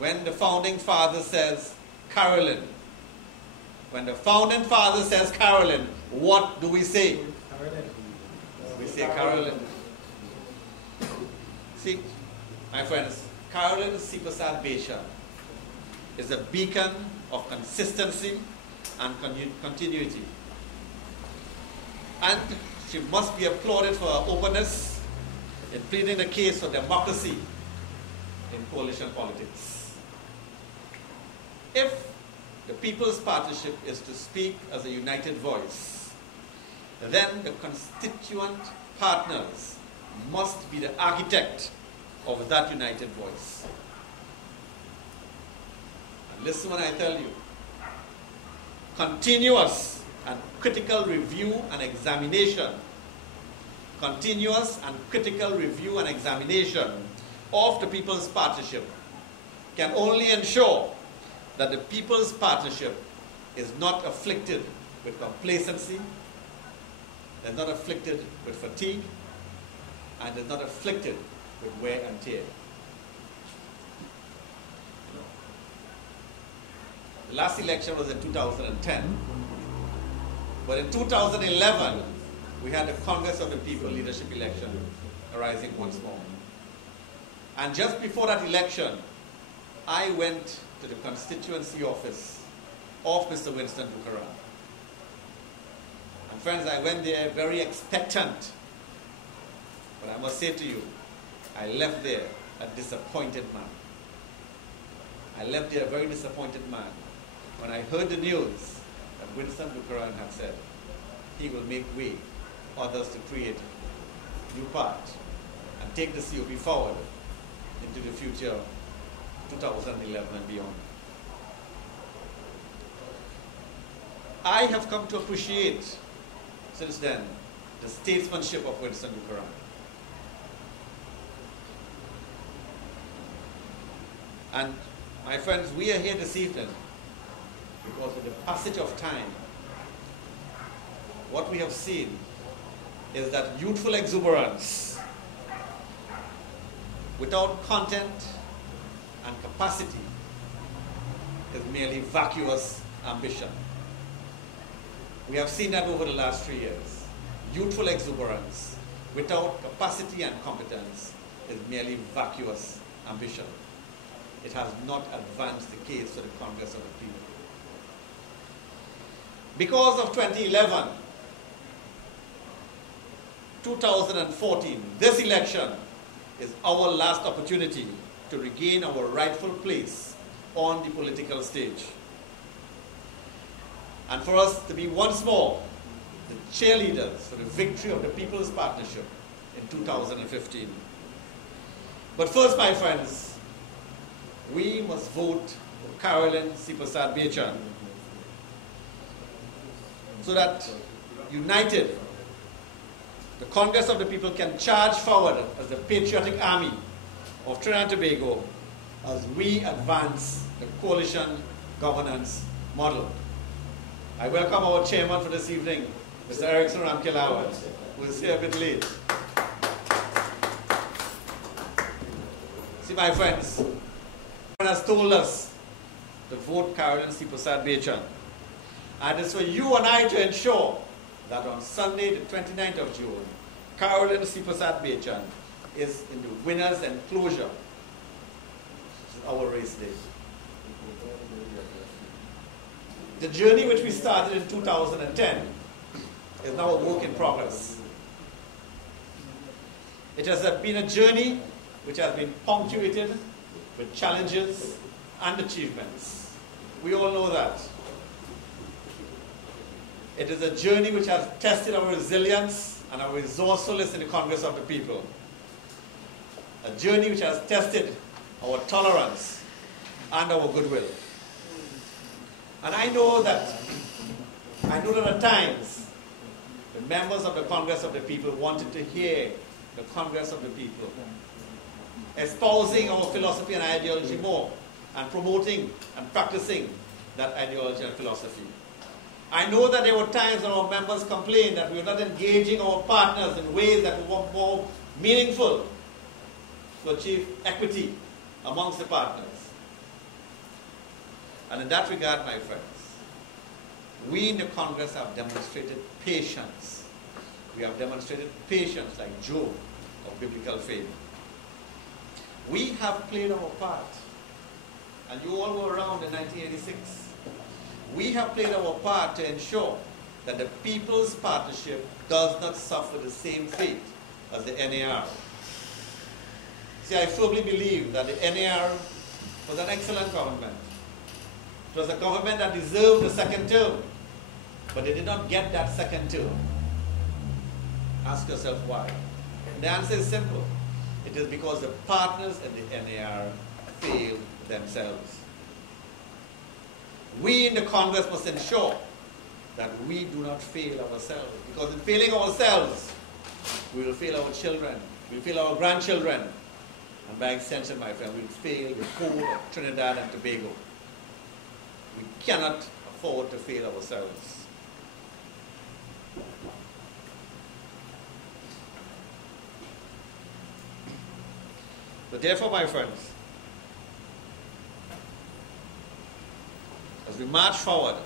when the founding father says Carolyn, when the founding father says Carolyn, what do we say? Carolyn. We say Carolyn. See, my friends, Carolyn Seepersad-Bachan is a beacon of consistency and continuity. And she must be applauded for her openness in pleading the case for democracy in coalition politics. If the People's Partnership is to speak as a united voice, then the constituent partners must be the architect of that united voice. And listen when I tell you, continuous and critical review and examination, continuous and critical review and examination of the People's Partnership can only ensure that the People's Partnership is not afflicted with complacency, is not afflicted with fatigue, and is not afflicted with wear and tear. The last election was in 2010, but in 2011 we had the Congress of the People leadership election arising once more. And just before that election, I went to the constituency office of Mr. Winston Dookeran. And friends, I went there very expectant. But I must say to you, I left there a disappointed man. I left there a very disappointed man when I heard the news that Winston Dookeran had said he will make way for others to create a new path and take the COP forward into the future, 2011 and beyond. I have come to appreciate since then the statesmanship of Winston Dookeran. And my friends, we are here this evening because with the passage of time, what we have seen is that youthful exuberance without content and capacity is merely vacuous ambition. We have seen that over the last 3 years. Youthful exuberance without capacity and competence is merely vacuous ambition. It has not advanced the case to the Congress of the People. Because of 2011, 2014, this election is our last opportunity to regain our rightful place on the political stage. And for us to be once more the cheerleaders for the victory of the People's Partnership in 2015. But first, my friends, we must vote for Carolyn Seepersad-Bachan so that united, the Congress of the People can charge forward as the patriotic army of Trinidad and Tobago as we advance the coalition governance model. I welcome our chairman for this evening, Mr. Erickson Ramkilawa, who is here a bit late. See, my friends, everyone has told us to vote Carolyn Seepersad-Bachan. And it's for you and I to ensure that on Sunday, the 29th of June, Carolyn Seepersad-Bachan is in the winner's enclosure. This is our race day. The journey which we started in 2010 is now a work in progress. It has been a journey which has been punctuated with challenges and achievements. We all know that. It is a journey which has tested our resilience and our resourcefulness in the Congress of the People. A journey which has tested our tolerance and our goodwill. And I know that at times the members of the Congress of the People wanted to hear the Congress of the People espousing our philosophy and ideology more and promoting and practicing that ideology and philosophy. I know that there were times when our members complained that we were not engaging our partners in ways that were more meaningful to achieve equity amongst the partners. And in that regard, my friends, we in the Congress have demonstrated patience. We have demonstrated patience like Job of biblical fame. We have played our part. And you all were around in 1986. We have played our part to ensure that the People's Partnership does not suffer the same fate as the NAR. See, I firmly believe that the NAR was an excellent government. It was a government that deserved a second term, but they did not get that second term. Ask yourself why. And the answer is simple. It is because the partners in the NAR failed themselves. We in the Congress must ensure that we do not fail ourselves, because in failing ourselves, we will fail our children, we will fail our grandchildren, and by extension, my friend, we will fail the whole of Trinidad and Tobago. We cannot afford to fail ourselves. But therefore, my friends, as we march forward,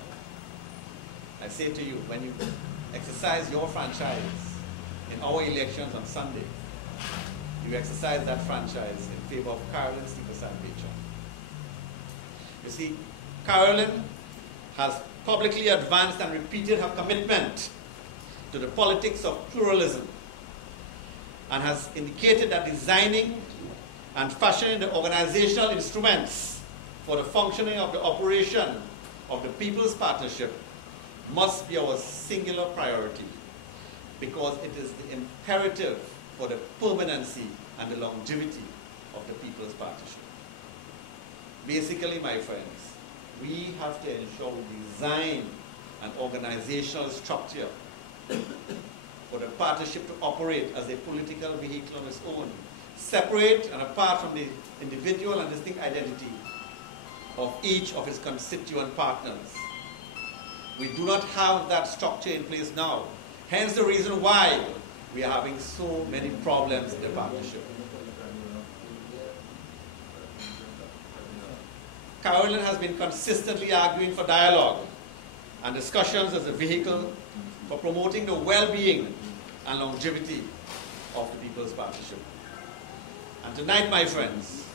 I say to you, when you exercise your franchise in our elections on Sunday, you exercise that franchise in favor of Carolyn Seepersad-Bachan. You see, Carolyn has publicly advanced and repeated her commitment to the politics of pluralism and has indicated that designing and fashioning the organizational instruments for the functioning of the operation of the People's Partnership must be our singular priority, because it is the imperative for the permanency and the longevity of the People's Partnership. Basically, my friends, we have to ensure we design an organizational structure for the partnership to operate as a political vehicle on its own, separate and apart from the individual and distinct identity of each of its constituent partners. We do not have that structure in place now. Hence the reason why we are having so many problems in the partnership. Carolyn has been consistently arguing for dialogue and discussions as a vehicle for promoting the well-being and longevity of the People's Partnership. And tonight, my friends,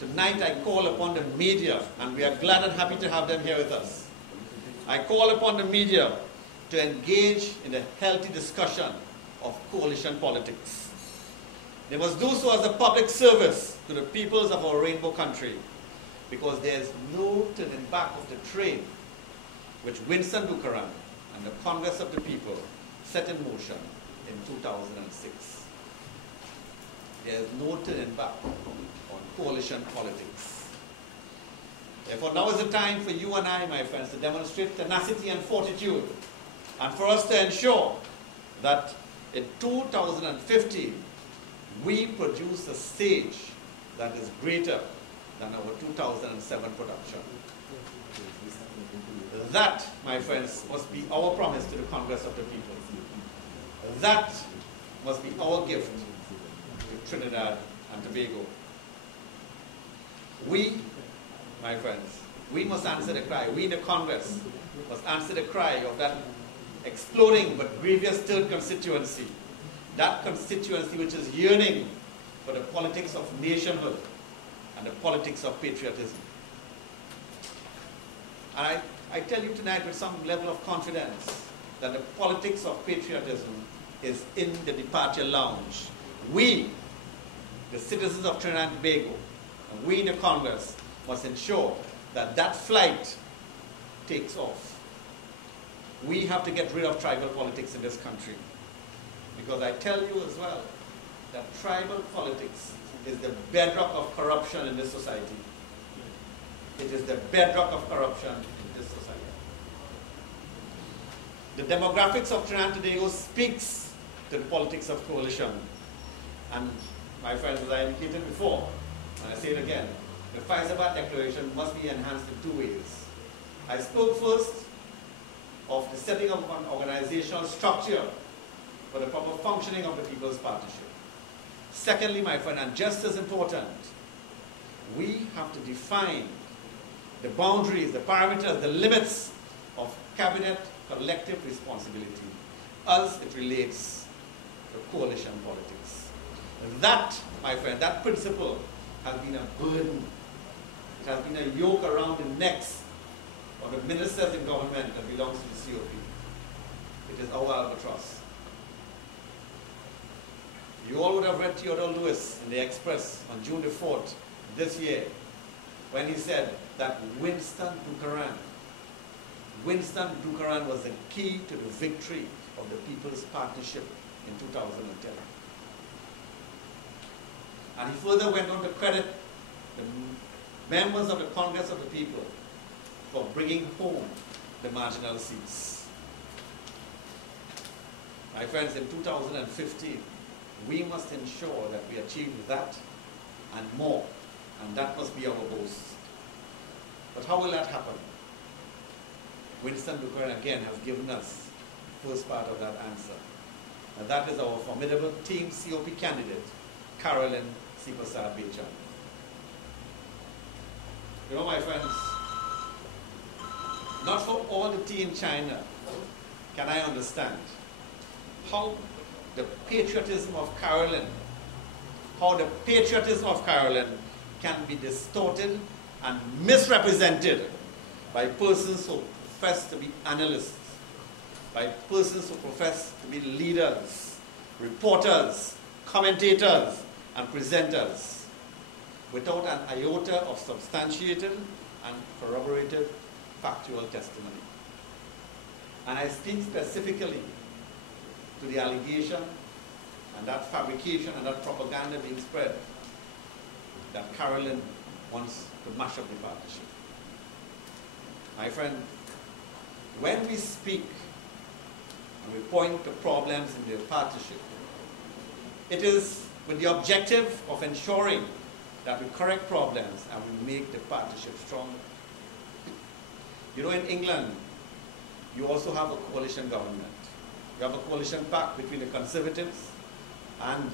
tonight I call upon the media, and we are glad and happy to have them here with us. I call upon the media to engage in a healthy discussion of coalition politics. They must do so as a public service to the peoples of our rainbow country, because there is no turning back of the train which Winston Dookeran and the Congress of the People set in motion in 2006. There is no turning back on coalition politics. Therefore, now is the time for you and I, my friends, to demonstrate tenacity and fortitude, and for us to ensure that in 2015, we produce a stage that is greater than our 2007 production. That, my friends, must be our promise to the Congress of the People. That must be our gift to Trinidad and Tobago. We, my friends, we must answer the cry. We in the Congress must answer the cry of that exploding but grievous third constituency. That constituency which is yearning for the politics of nationhood and the politics of patriotism. And I tell you tonight with some level of confidence that the politics of patriotism is in the departure lounge. We, the citizens of Trinidad and Tobago, and we in the Congress must ensure that that flight takes off. We have to get rid of tribal politics in this country. Because I tell you as well that tribal politics is the bedrock of corruption in this society. It is the bedrock of corruption in this society. The demographics of Trinidad and Tobago speaks to the politics of coalition. And my friends, as I indicated before, and I say it again, the Faizabad Declaration must be enhanced in two ways. I spoke first of the setting up of an organizational structure for the proper functioning of the People's Partnership. Secondly, my friend, and just as important, we have to define the boundaries, the parameters, the limits of cabinet collective responsibility as it relates to coalition politics. That, my friend, that principle has been a burden. It has been a yoke around the necks of the ministers in government that belongs to the COP. It is our albatross. You all would have read Theodore Lewis in the Express on June the 4th this year when he said that Winston Dookeran was the key to the victory of the People's Partnership in 2010. And he further went on to credit the members of the Congress of the People for bringing home the marginal seats. My friends, in 2015, we must ensure that we achieve that and more, and that must be our boast. But how will that happen? Winston Dookeran again has given us the first part of that answer. And that is our formidable Team COP candidate, Carolyn Seepersad-Bachan. You know, my friends, not for all the tea in China can I understand how the patriotism of Carolyn can be distorted and misrepresented by persons who profess to be analysts, by persons who profess to be leaders, reporters, commentators, and presenters, without an iota of substantiated and corroborated factual testimony. And I speak specifically to the allegation and that fabrication and that propaganda being spread that Carolyn wants to mash up the partnership. My friend, when we speak and we point to problems in the partnership, it is with the objective of ensuring that we correct problems and we make the partnership stronger. You know, in England, you also have a coalition government. You have a coalition pact between the Conservatives and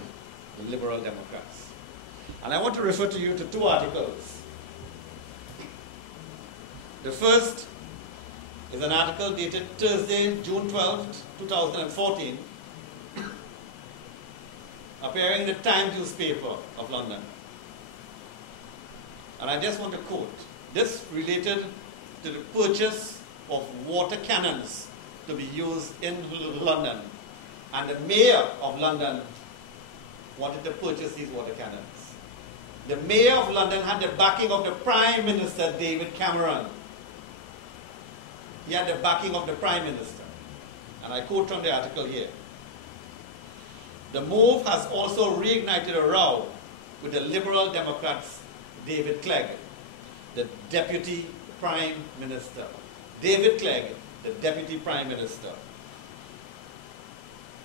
the Liberal Democrats. And I want to refer to you to two articles. The first is an article dated Thursday, June 12, 2014, appearing in the Times newspaper of London. And I just want to quote. This related to the purchase of water cannons to be used in London. And the mayor of London wanted to purchase these water cannons. The mayor of London had the backing of the Prime Minister, David Cameron. He had the backing of the Prime Minister. And I quote from the article here. The move has also reignited a row with the Liberal Democrats, David Clegg, the Deputy Prime Minister. David Clegg, the Deputy Prime Minister,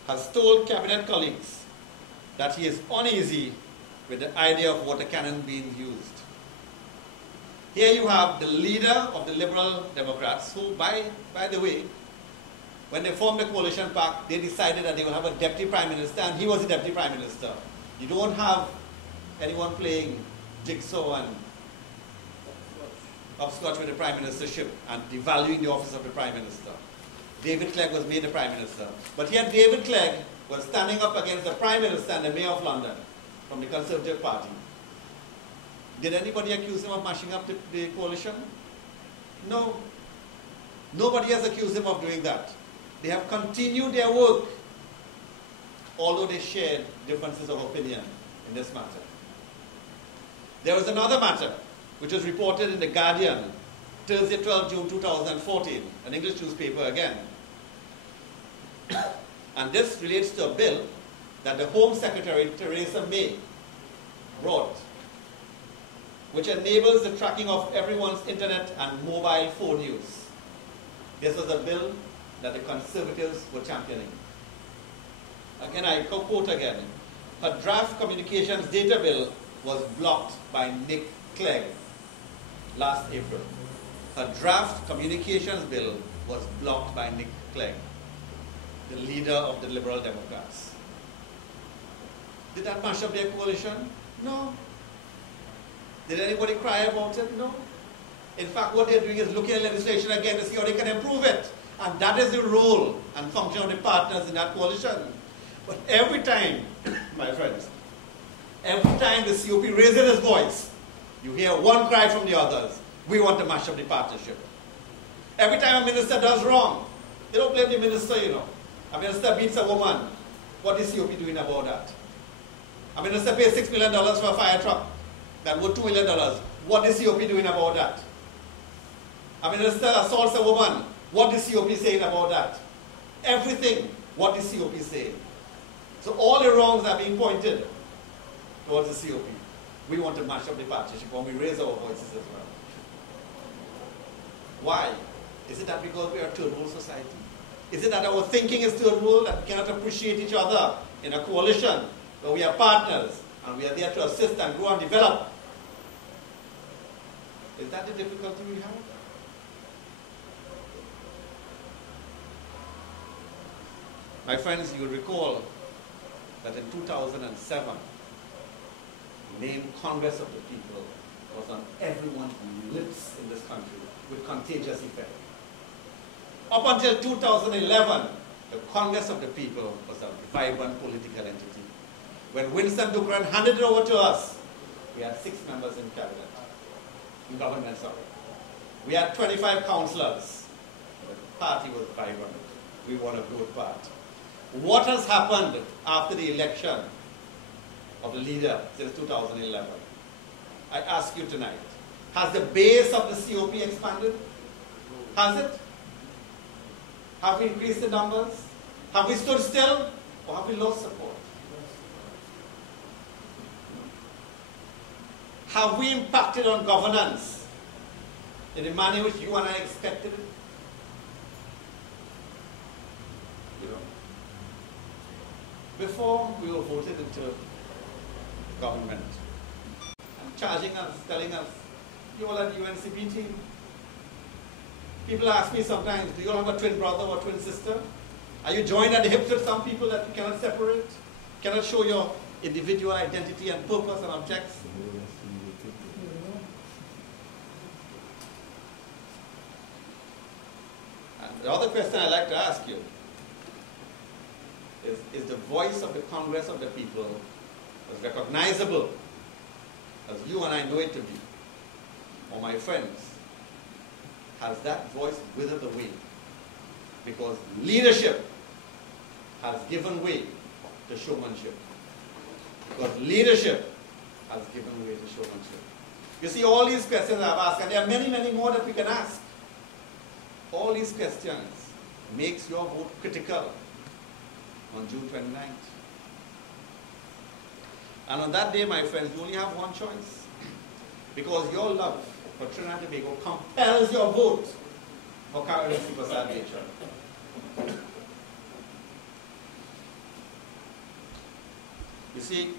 has told Cabinet colleagues that he is uneasy with the idea of water cannon being used. Here you have the leader of the Liberal Democrats who, by the way, when they formed the coalition pact, they decided that they will have a Deputy Prime Minister, and he was the Deputy Prime Minister. You don't have anyone playing jigsaw and upscotch with the Prime Ministership and devaluing the office of the Prime Minister. David Clegg was made the Prime Minister. But yet David Clegg was standing up against the Prime Minister and the Mayor of London from the Conservative Party. Did anybody accuse him of mashing up the coalition? No. Nobody has accused him of doing that. They have continued their work, although they shared differences of opinion in this matter. There was another matter, which was reported in The Guardian, Thursday, 12 June 2014, an English newspaper again. And this relates to a bill that the Home Secretary, Theresa May, brought, which enables the tracking of everyone's internet and mobile phone use. This was a bill that the Conservatives were championing. Again, I quote again. A draft communications data bill was blocked by Nick Clegg last April. A draft communications bill was blocked by Nick Clegg, the leader of the Liberal Democrats. Did that mash up their coalition? No. Did anybody cry about it? No. In fact, what they're doing is looking at legislation again to see how they can improve it. And that is the role and function of the partners in that coalition. But every time, my friends, every time the COP raises its voice, you hear one cry from the others: we want to mash up the partnership. Every time a minister does wrong, they don't blame the minister, you know. A minister beats a woman. What is COP doing about that? A minister pays $6 million for a fire truck that worth $2 million. What is COP doing about that? A minister assaults a woman. What is COP saying about that? Everything. What is COP saying? So all the wrongs are being pointed towards the COP. We want to mash up the partnership when we raise our voices as well. Why? Is it that because we are a third world society? Is it that our thinking is third world, that we cannot appreciate each other in a coalition, where we are partners and we are there to assist and grow and develop? Is that the difficulty we have? My friends, you will recall that in 2007, the name Congress of the People was on everyone's lips in this country with contagious effect. Up until 2011, the Congress of the People was a vibrant political entity. When Winston Dookeran handed it over to us, we had 6 members in cabinet, in government, sorry. We had 25 councillors. The party was vibrant. We won a good part. What has happened after the election of the leader since 2011? I ask you tonight, has the base of the COP expanded? Has it? Have we increased the numbers? Have we stood still? Or have we lost support? Have we impacted on governance in the manner which you and I expected it? You know, before we were voted into government, and charging us, telling us, you all are the UNCP team. People ask me sometimes, do you all have a twin brother or twin sister? Are you joined at the hips with some people that you cannot separate? Cannot show your individual identity and purpose and objects? And the other question I'd like to ask you is the voice of the Congress of the People as recognizable as you and I know it to be? Or my friends, has that voice withered away because leadership has given way to showmanship? Because leadership has given way to showmanship. You see, all these questions I've asked, and there are many, many more that we can ask. All these questions makes your vote critical on June 29th. And on that day, my friends, you only have one choice. Because your love for Trinidad Tobago compels your vote for Carolyn Seepersad-Bachan. You see,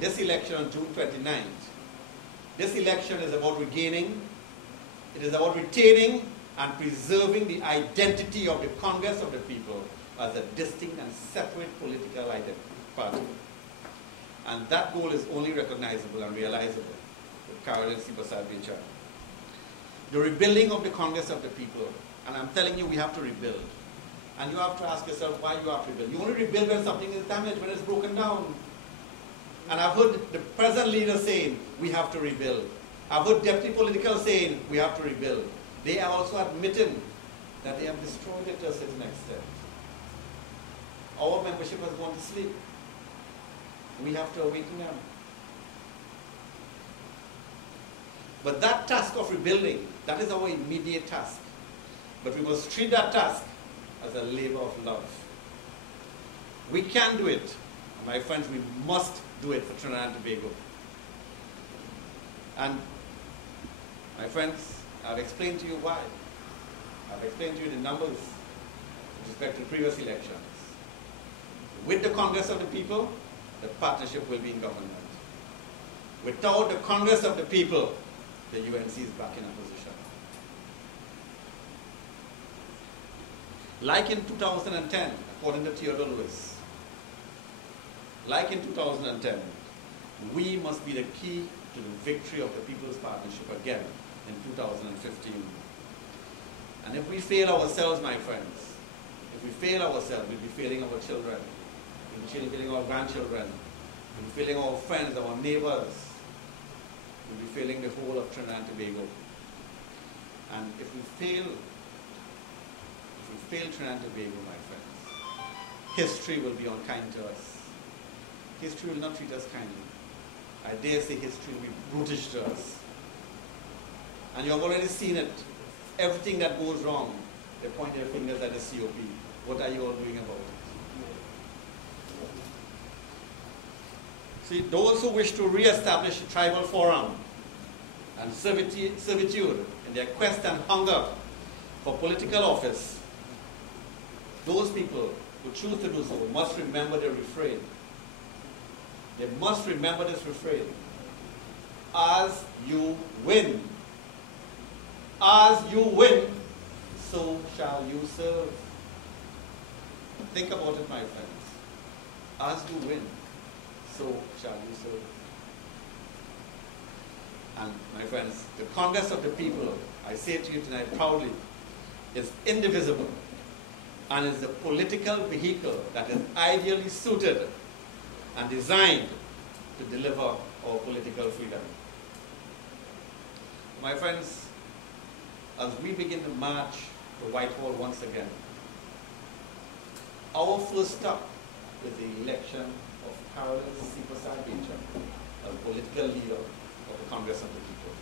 this election on June 29th, this election is about regaining, it is about retaining and preserving the identity of the Congress of the People as a distinct and separate political party. And that goal is only recognizable and realizable with Carolyn Seepersad-Bachan. The rebuilding of the Congress of the People, and I'm telling you, we have to rebuild. And you have to ask yourself why you have to rebuild. You only rebuild when something is damaged, when it's broken down. And I've heard the present leader saying, we have to rebuild. I've heard deputy political saying, we have to rebuild. They are also admitting that they have destroyed it to a certain extent. Our membership has gone to sleep. We have to awaken them. But that task of rebuilding, that is our immediate task. But we must treat that task as a labor of love. We can do it. And my friends, we must do it for Trinidad and Tobago. And my friends, I've explained to you why. I've explained to you the numbers with respect to previous elections. With the Congress of the People, the partnership will be in government. Without the Congress of the People, the UNC is back in opposition. Like in 2010, according to Theodore Lewis, like in 2010, we must be the key to the victory of the People's Partnership again in 2015. And if we fail ourselves, my friends, if we fail ourselves, we'll be failing our children, we'll be failing our grandchildren, we'll be failing our friends, our neighbors, we'll be failing the whole of Trinidad and Tobago. And if we fail Trinidad and Tobago, my friends, history will be unkind to us. History will not treat us kindly. I dare say history will be brutish to us. And you have already seen it. Everything that goes wrong, they point their fingers at the COP. What are you all doing about it? See, those who wish to re-establish a tribal forum and servitude in their quest and hunger for political office, those people who choose to do so must remember the refrain. They must remember this refrain. As you win, as you win, so shall you serve. Think about it, my friends. As you win, so shall you serve. And my friends, the Congress of the People, I say to you tonight proudly, is indivisible and is the political vehicle that is ideally suited and designed to deliver our political freedom. My friends, as we begin to march to Whitehall once again, our first stop is the election of Carolyn Seepersad-Bachan as political leader of the Congress of the People.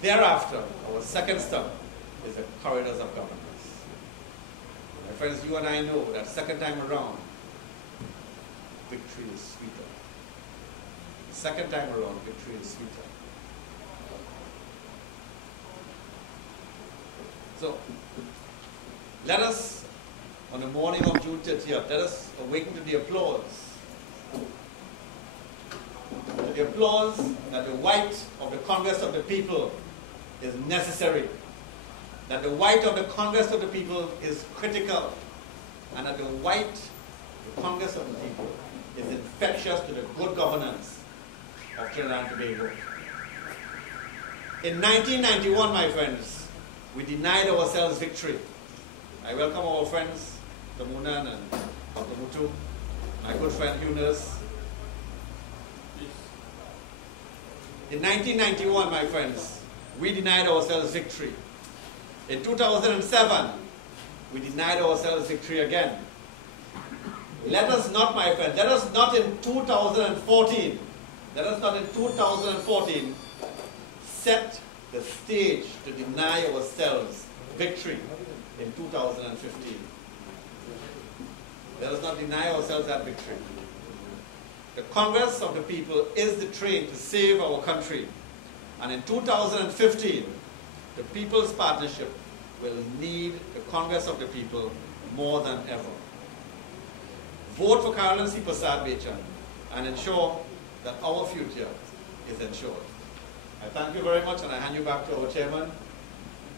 Thereafter, our second stop is the corridors of governance. My friends, you and I know that second time around, victory is sweeter. The second time around, victory is sweeter. So, let us, on the morning of June 30th, let us awaken to the applause. The applause that the white of the Congress of the People is necessary. That the white of the Congress of the People is critical. And that the white of the Congress of the People is infectious to the good governance of Trinidad and Tobago. In 1991, my friends, we denied ourselves victory. I welcome our friends, the Munan and Dr. Mutu, my good friend Eunice. In 1991, my friends, we denied ourselves victory. In 2007, we denied ourselves victory again. Let us not, my friend, let us not in 2014, set the stage to deny ourselves victory in 2015. Let us not deny ourselves that victory. The Congress of the People is the train to save our country. And in 2015, the People's Partnership will need the Congress of the People more than ever. Vote for Carolyn Seepersad-Bachan and ensure that our future is ensured. I thank you very much and I hand you back to our chairman,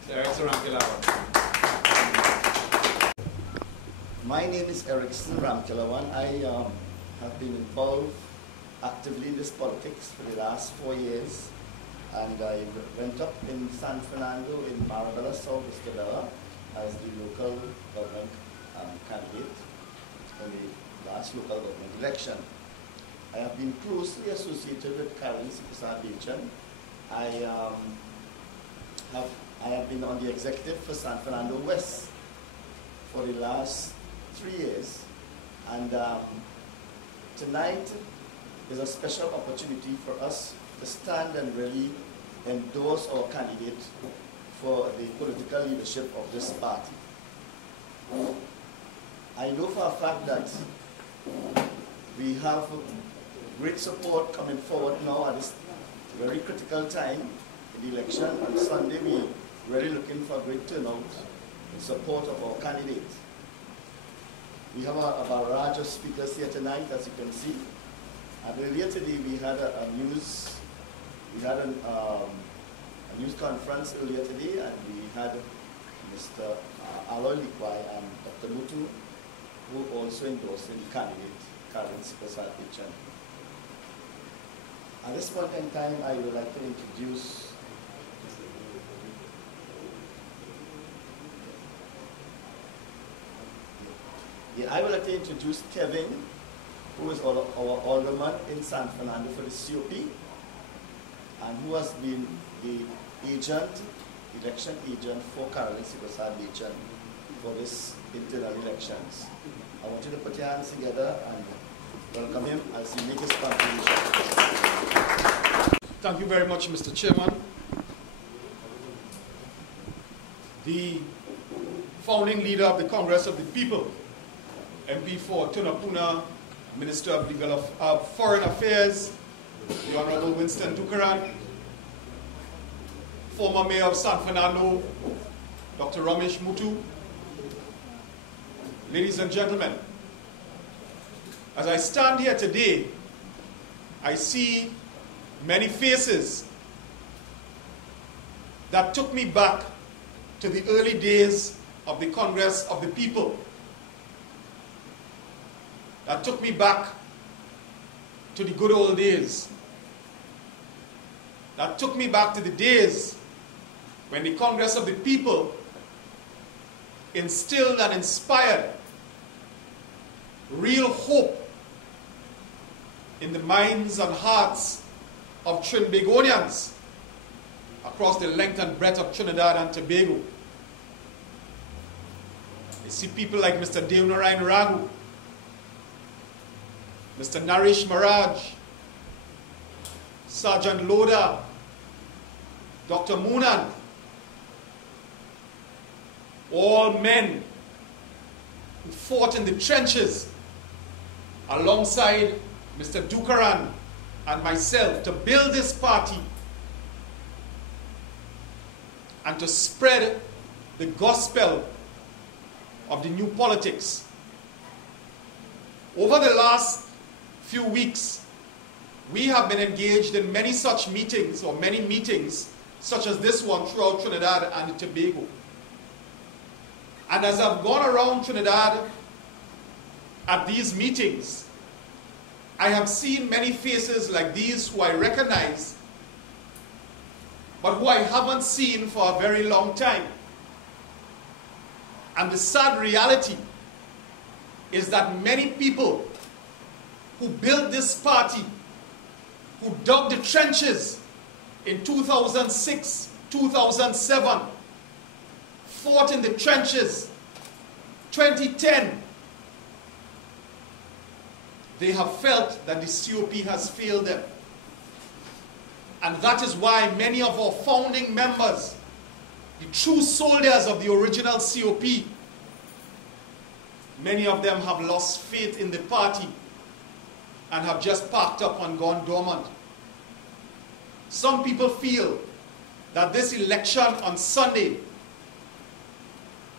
Sir Eric Ramkilawan. My name is Eric Ramkilawan. I have been involved actively in this politics for the last 4 years. And I went up in San Fernando in Marabella, South Isabela, as the local government candidate in the last local government election. I have been closely associated with Carolyn Seepersad-Bachan. I have been on the executive for San Fernando West for the last 3 years. And tonight is a special opportunity for us to stand and really endorse our candidate for the political leadership of this party. I know for a fact that we have great support coming forward now at this very critical time in the election. On Sunday, we're really looking for a great turnout in support of our candidate. We have a barrage of speakers here tonight, as you can see. And earlier today, we had a news conference earlier today, and we had Mr. Aloy Likwai and Dr. Mutu, who also endorsed the candidate, Carolyn Seepersad-Bachan. At this point in time, I would like to introduce I would like to introduce Kevin, who is our alderman in San Fernando for the COP, and who has been the election agent for Carolyn Seepersad-Bachan for this internal elections. I want you to put your hands together and welcome him as he makes his contribution. Thank you very much, Mr. Chairman. The founding leader of the Congress of the People, MP for Tunapuna, Minister of Foreign Affairs, the Honorable Winston Dookeran, former Mayor of San Fernando, Dr. Ramesh Mutu. Ladies and gentlemen, as I stand here today, I see many faces that took me back to the early days of the Congress of the People, that took me back to the good old days, that took me back to the days when the Congress of the People instilled and inspired real hope in the minds and hearts of Trinbagonians across the length and breadth of Trinidad and Tobago. You see people like Mr. Devnarayan Raghu, Mr. Naresh Maraj, Sergeant Loda, Dr. Moonan, all men who fought in the trenches alongside Mr. Dookeran and myself to build this party and to spread the gospel of the new politics. Over the last few weeks, we have been engaged in many such meetings, or many meetings such as this one throughout Trinidad and Tobago. And as I've gone around Trinidad at these meetings, I have seen many faces like these who I recognize, but who I haven't seen for a very long time. And the sad reality is that many people who built this party, who dug the trenches in 2006, 2007, fought in the trenches, 2010, they have felt that the COP has failed them. And that is why many of our founding members, the true soldiers of the original COP, many of them have lost faith in the party and have just packed up and gone dormant. Some people feel that this election on Sunday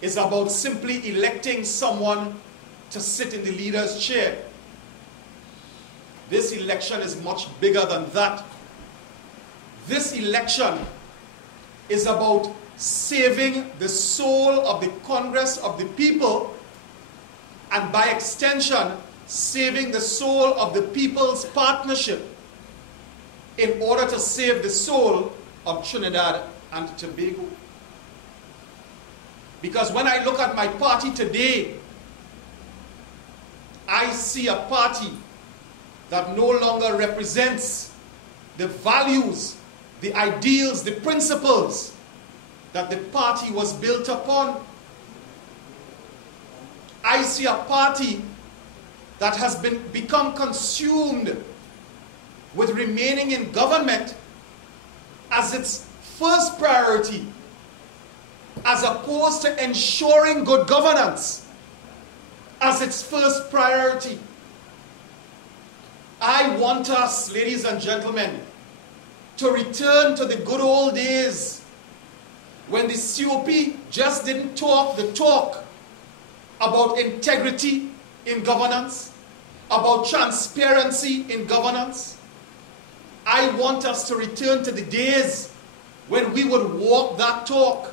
is about simply electing someone to sit in the leader's chair. This election is much bigger than that. This election is about saving the soul of the Congress of the People, and by extension, saving the soul of the People's Partnership in order to save the soul of Trinidad and Tobago. Because when I look at my party today, I see a party that no longer represents the values, the ideals, the principles that the party was built upon. I see a party that has become consumed with remaining in government as its first priority, as opposed to ensuring good governance as its first priority. I want us, ladies and gentlemen, to return to the good old days when the COP just didn't talk the talk about integrity in governance, about transparency in governance. I want us to return to the days when we would walk that talk.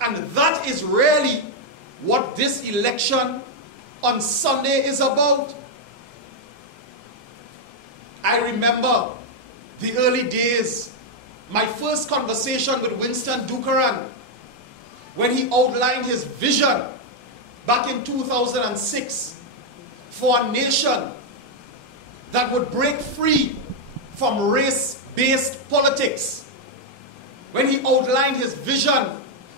And that is really what this election on Sunday is about. I remember the early days, my first conversation with Winston Dookeran, when he outlined his vision back in 2006 for a nation that would break free from race-based politics, when he outlined his vision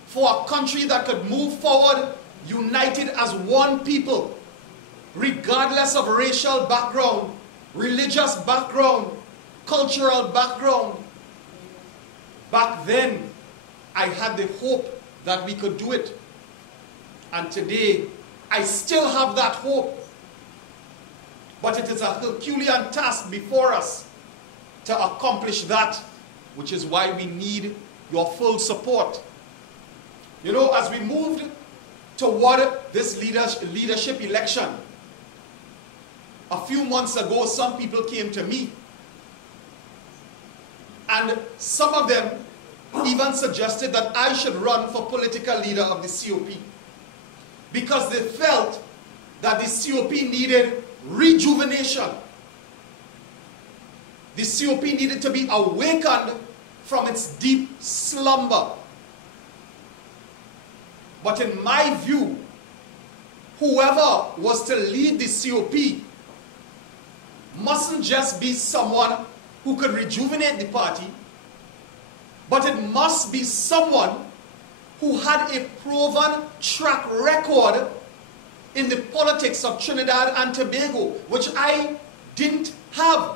for a country that could move forward united as one people, regardless of racial background, religious background, cultural background. Back then, I had the hope that we could do it. And today, I still have that hope. But it is a Herculean task before us to accomplish that, which is why we need your full support. You know, as we moved toward this leadership election, a few months ago, some people came to me, and some of them even suggested that I should run for political leader of the COP, because they felt that the COP needed rejuvenation. The COP needed to be awakened from its deep slumber. But in my view, whoever was to lead the COP mustn't just be someone who could rejuvenate the party, but it must be someone who had a proven track record in the politics of Trinidad and Tobago, which I didn't have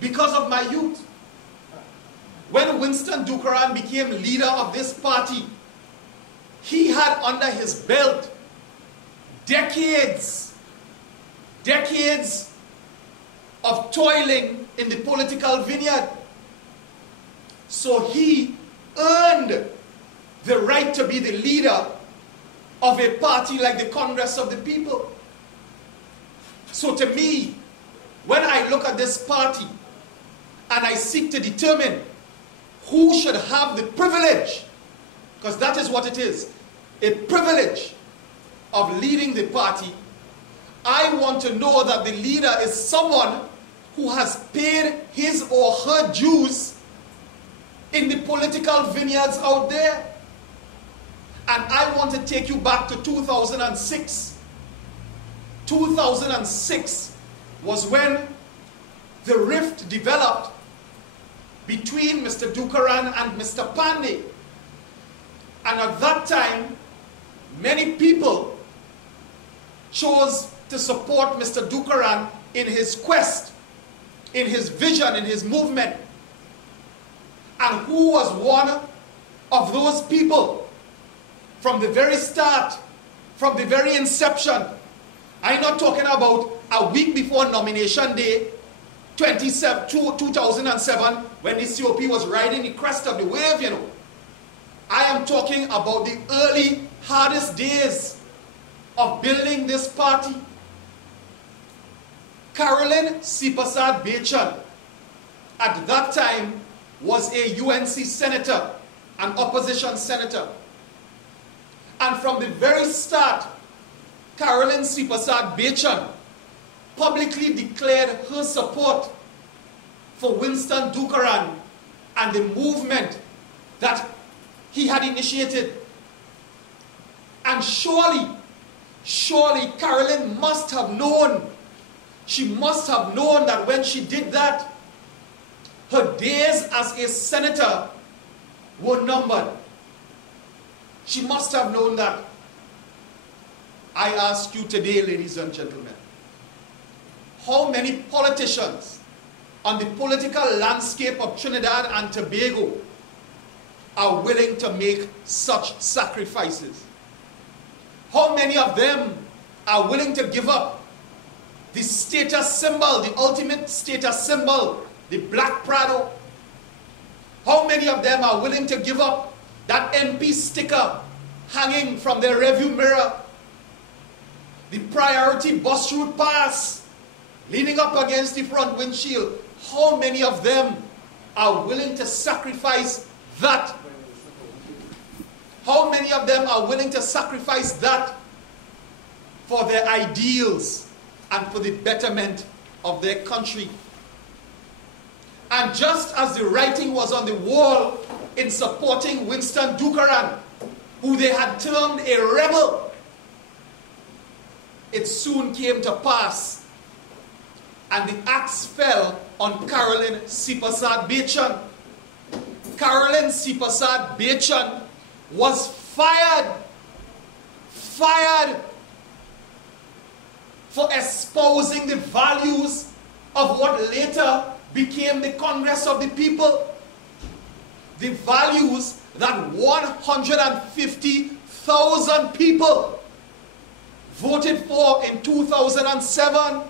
because of my youth. When Winston Dookeran became leader of this party, he had under his belt decades of toiling in the political vineyard. So he earned the right to be the leader of a party like the Congress of the People. So to me, when I look at this party and I seek to determine who should have the privilege, because that is what it is, a privilege of leading the party, I want to know that the leader is someone who has paid his or her dues in the political vineyards out there. And I want to take you back to 2006. 2006 was when the rift developed between Mr. Dookeran and Mr. Pandey. And at that time, many people chose to support Mr. Dookeran in his quest, in his vision, in his movement. And who was one of those people from the very start, from the very inception? I'm not talking about a week before nomination day, 2007, when the COP was riding the crest of the wave, you know. I am talking about the early, hardest days of building this party. Carolyn Seepersad-Bachan, at that time, was a UNC senator, an opposition senator. And from the very start, Carolyn Seepersad-Bachan publicly declared her support for Winston Dookeran and the movement that he had initiated. And surely Carolyn must have known, she must have known that when she did that, her days as a senator were numbered. She must have known that. I ask you today, ladies and gentlemen, how many politicians on the political landscape of Trinidad and Tobago are willing to make such sacrifices? How many of them are willing to give up the status symbol, the ultimate status symbol, the black Prado? How many of them are willing to give up that MP sticker hanging from their rearview mirror, the priority bus route pass leaning up against the front windshield? How many of them are willing to sacrifice that? How many of them are willing to sacrifice that for their ideals and for the betterment of their country? And just as the writing was on the wall in supporting Winston Dookeran, who they had termed a rebel, it soon came to pass, and the axe fell on Carolyn Seepersad-Bachan. Carolyn Seepersad-Bachan was fired for espousing the values of what later became the Congress of the People. The values that 150,000 people voted for in 2007,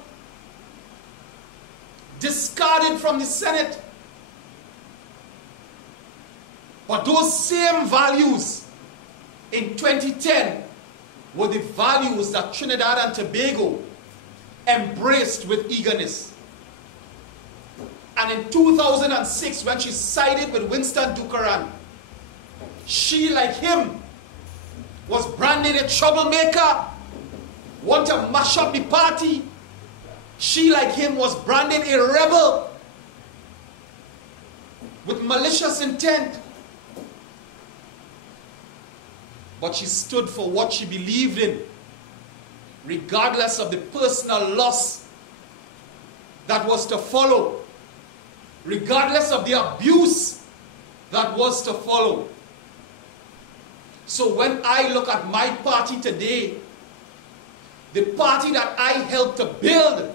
discarded from the Senate. But those same values in 2010 were the values that Trinidad and Tobago embraced with eagerness. And in 2006, when she sided with Winston Dookeran, she, like him, was branded a troublemaker, want to mash up the party. She, like him, was branded a rebel with malicious intent. But she stood for what she believed in, regardless of the personal loss that was to follow, regardless of the abuse that was to follow. So when I look at my party today, the party that I helped to build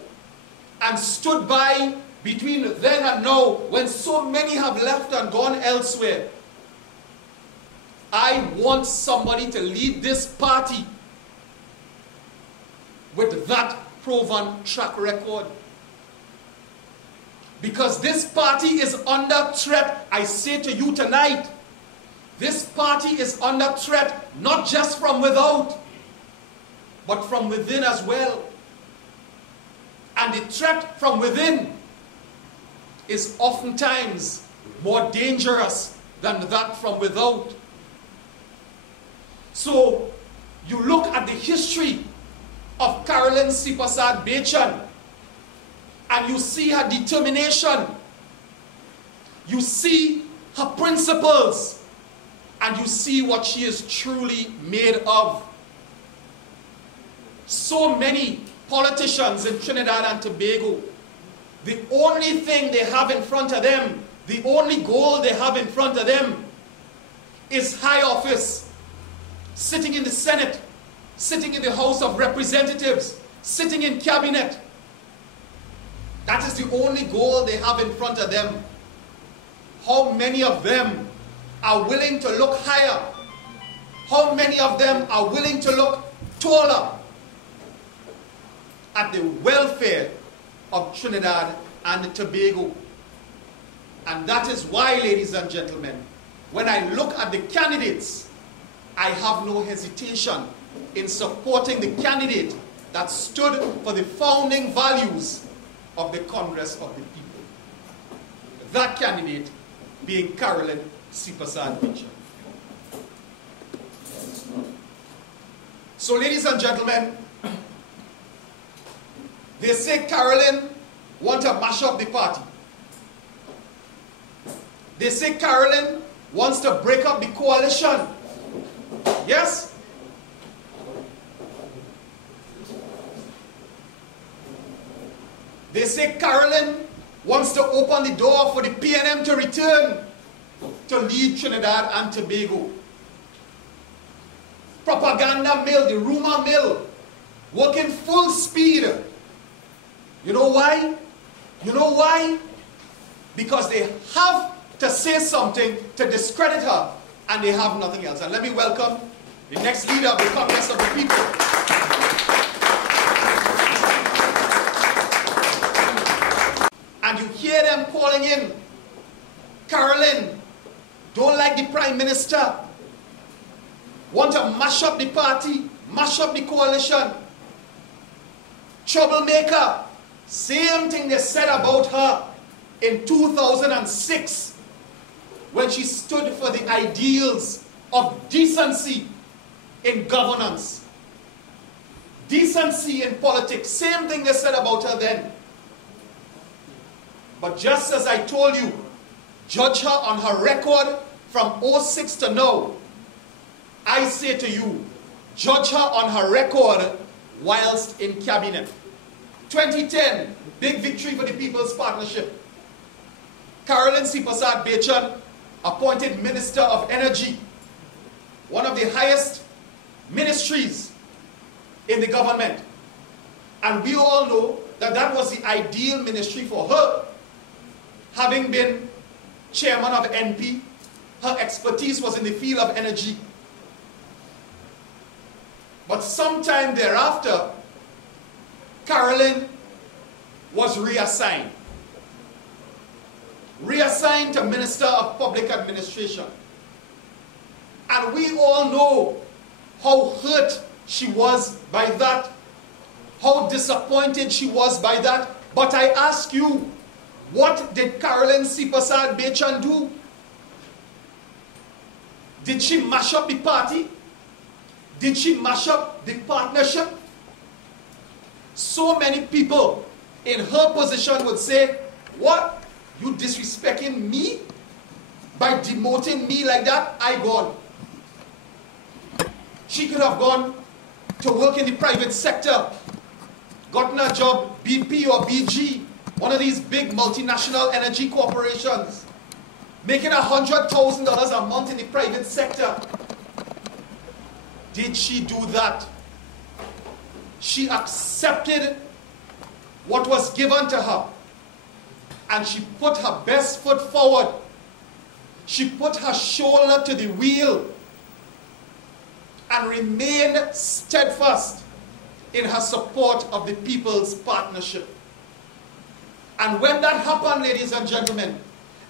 and stood by between then and now, when so many have left and gone elsewhere, I want somebody to lead this party with that proven track record. Because this party is under threat. I say to you tonight, this party is under threat, not just from without, but from within as well. And the threat from within is oftentimes more dangerous than that from without. So, you look at the history of Carolyn Seepersad-Bachan, and you see her determination, you see her principles, and you see what she is truly made of. So many politicians in Trinidad and Tobago, the only thing they have in front of them, the only goal they have in front of them is high office. Sitting in the Senate, sitting in the House of Representatives, sitting in cabinet. That is the only goal they have in front of them. How many of them are willing to look higher? How many of them are willing to look taller at the welfare of Trinidad and Tobago? And that is why, ladies and gentlemen, when I look at the candidates, I have no hesitation in supporting the candidate that stood for the founding values of the Congress of the People. That candidate being Carolyn Seepersad-Bachan. So, ladies and gentlemen, they say Carolyn wants to mash up the party. They say Carolyn wants to break up the coalition. Yes? They say Carolyn wants to open the door for the PNM to return to lead Trinidad and Tobago. Propaganda mill, the rumor mill, working full speed. You know why? You know why? Because they have to say something to discredit her, and they have nothing else. And let me welcome the next leader of the Congress of the People. And you hear them calling in, Carolyn, don't like the Prime Minister, want to mash up the party, mash up the coalition, troublemaker. Same thing they said about her in 2006 when she stood for the ideals of decency in governance, decency in politics. Same thing they said about her then. But just as I told you, judge her on her record from 2006 to now, I say to you, judge her on her record whilst in cabinet. 2010, big victory for the People's Partnership. Carolyn Seepersad-Bachan appointed Minister of Energy, one of the highest ministries in the government. And we all know that that was the ideal ministry for her. Having been chairman of NP, her expertise was in the field of energy. But sometime thereafter, Carolyn was reassigned. Reassigned to Minister of Public Administration. And we all know how hurt she was by that, how disappointed she was by that. But I ask you, what did Carolyn Seepersad-Bachan do? Did she mash up the party? Did she mash up the partnership? So many people in her position would say, what? You disrespecting me? By demoting me like that? I gone. She could have gone to work in the private sector, gotten a job, BP or BG, one of these big multinational energy corporations, making $100,000 a month in the private sector. Did she do that? She accepted what was given to her, and she put her best foot forward. She put her shoulder to the wheel and remained steadfast in her support of the People's Partnership. And when that happened, ladies and gentlemen,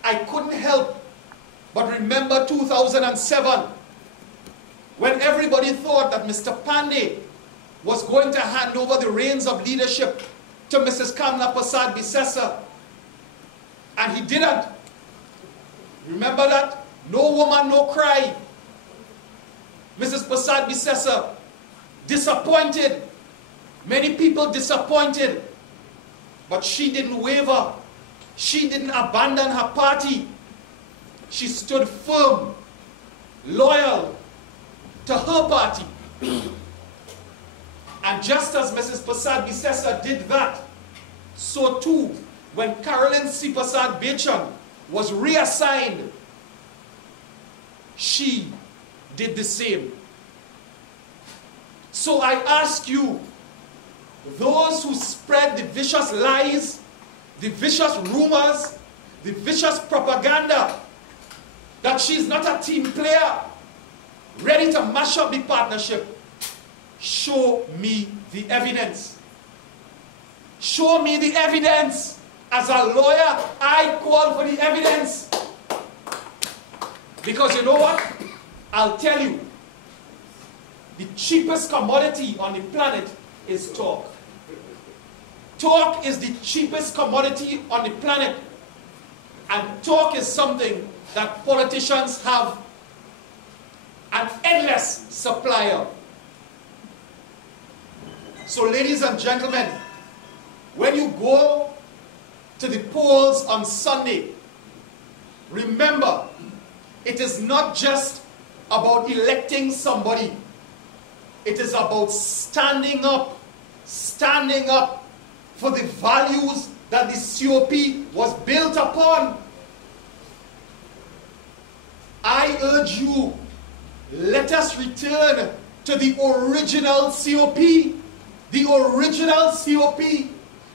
I couldn't help but remember 2007, when everybody thought that Mr. Pandey was going to hand over the reins of leadership to Mrs. Kamla Persad-Bissessar. And he didn't. Remember that? No woman, no cry. Mrs. Persad-Bissessar, disappointed. Many people disappointed. But she didn't waver. She didn't abandon her party. She stood firm, loyal to her party. And just as Mrs. Persad-Bissessar did that, so too, when Carolyn Seepersad-Bachan was reassigned, she did the same. So I ask you, those who spread the vicious lies, the vicious rumors, the vicious propaganda that she's not a team player, ready to mash up the partnership, show me the evidence. Show me the evidence. As a lawyer, I call for the evidence. Because you know what? I'll tell you, the cheapest commodity on the planet is talk. Talk is the cheapest commodity on the planet. And talk is something that politicians have an endless supply of. So ladies and gentlemen, when you go to the polls on Sunday, remember, it is not just about electing somebody. It is about standing up for the values that the COP was built upon. I urge you, let us return to the original COP. The original COP.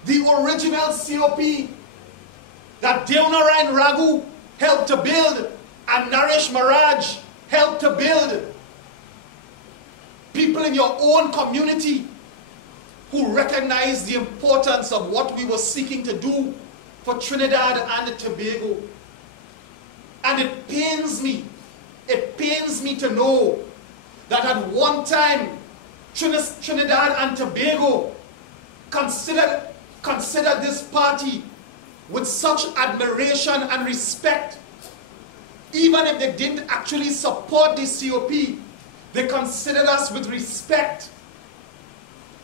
The original COP that Dookeran Raghu helped to build and Naresh Maharaj helped to build. People in your own community who recognize the importance of what we were seeking to do for Trinidad and Tobago. And it pains me to know that at one time Trinidad and Tobago considered this party with such admiration and respect. Even if they didn't actually support the COP, they considered us with respect.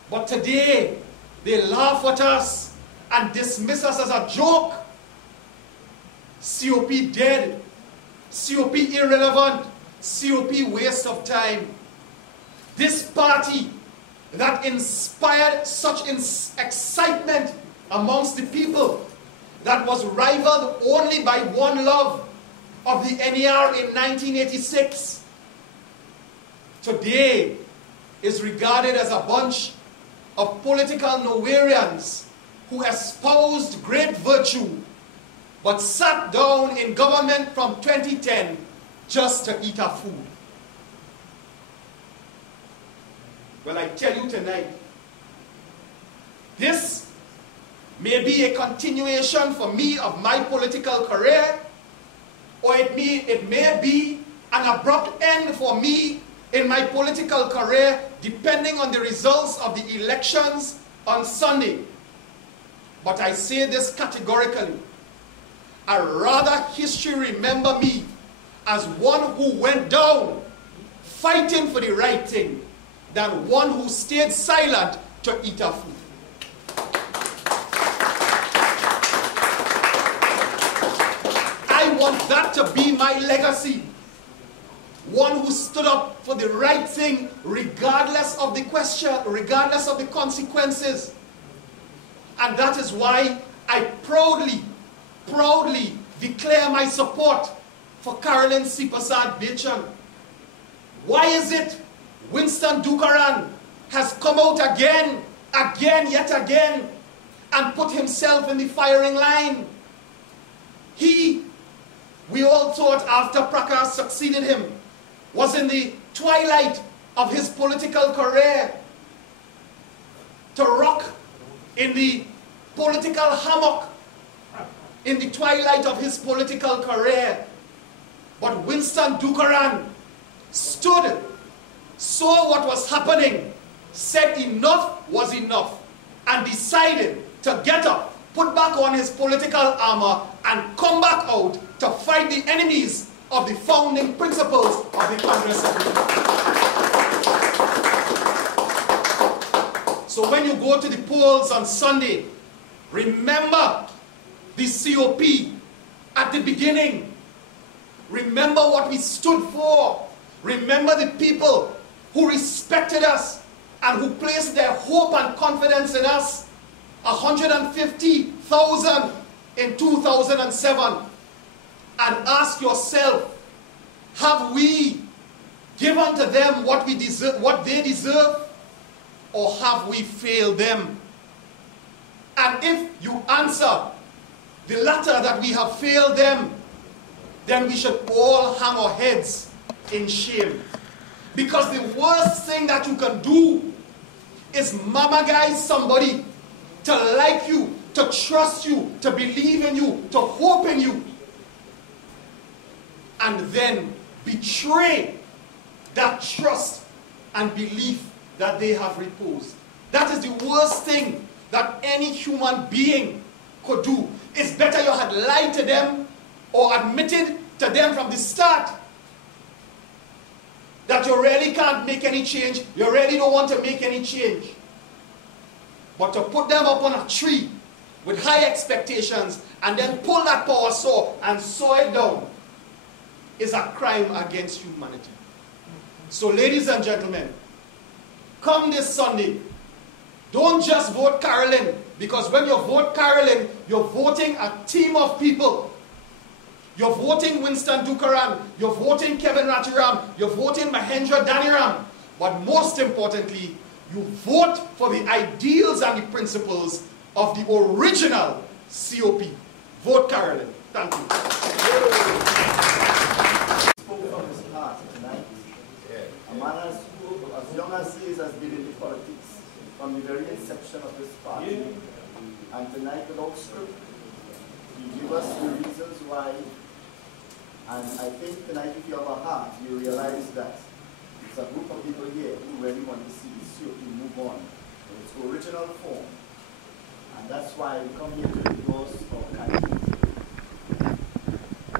But today, they laugh at us and dismiss us as a joke. COP dead. COP irrelevant. COP waste of time. This party that inspired such excitement amongst the people that was rivaled only by one love of the NER in 1986, today is regarded as a bunch of political nowhereans who espoused great virtue but sat down in government from 2010 just to eat our food. Well, I tell you tonight, this may be a continuation for me of my political career, or it may be an abrupt end for me in my political career, depending on the results of the elections on Sunday. But I say this categorically: I'd rather history remember me as one who went down fighting for the right thing than one who stayed silent to eat our food. I want that to be my legacy. One who stood up for the right thing regardless of the question, regardless of the consequences. And that is why I proudly declare my support for Carolyn Seepersad-Bachan. Why is it Winston Dookeran has come out again, yet again, and put himself in the firing line? We all thought after Prakar succeeded him, was in the twilight of his political career, to rock in the political hammock in the twilight of his political career. But Winston Dookeran stood, saw what was happening, said enough was enough, and decided to get up, put back on his political armor, and come back out to fight the enemies of the founding principles of the Congress Agreement. So when you go to the polls on Sunday, remember the COP at the beginning. Remember what we stood for. Remember the people who respected us and who placed their hope and confidence in us. 150,000 in 2007. And ask yourself, have we given to them what we deserve, what they deserve, or have we failed them? And if you answer the latter, that we have failed them, then we should all hang our heads in shame. Because the worst thing that you can do is mama-guy somebody to like you, to trust you, to believe in you, to hope in you, and then betray that trust and belief that they have reposed. That is the worst thing that any human being could do. It's better you had lied to them or admitted to them from the start that you really can't make any change, you really don't want to make any change. But to put them up on a tree with high expectations and then pull that power saw and saw it down is a crime against humanity. So ladies and gentlemen, come this Sunday, don't just vote Carolyn, because when you vote Carolyn, you're voting a team of people. You're voting Winston Dookeran, you're voting Kevin Rathiram, you're voting Mahendra Daniram, but most importantly, you vote for the ideals and the principles of the original COP. Vote Carolyn. Thank you. From his heart tonight. A man as young as he is, has been in the politics from the very inception of this party. And tonight, without script, he gave us the reasons why. And I think tonight, if you have a heart, you realize that it's a group of people here who really want to see the COP move on in its original form. And that's why we come here to endorse our candidate.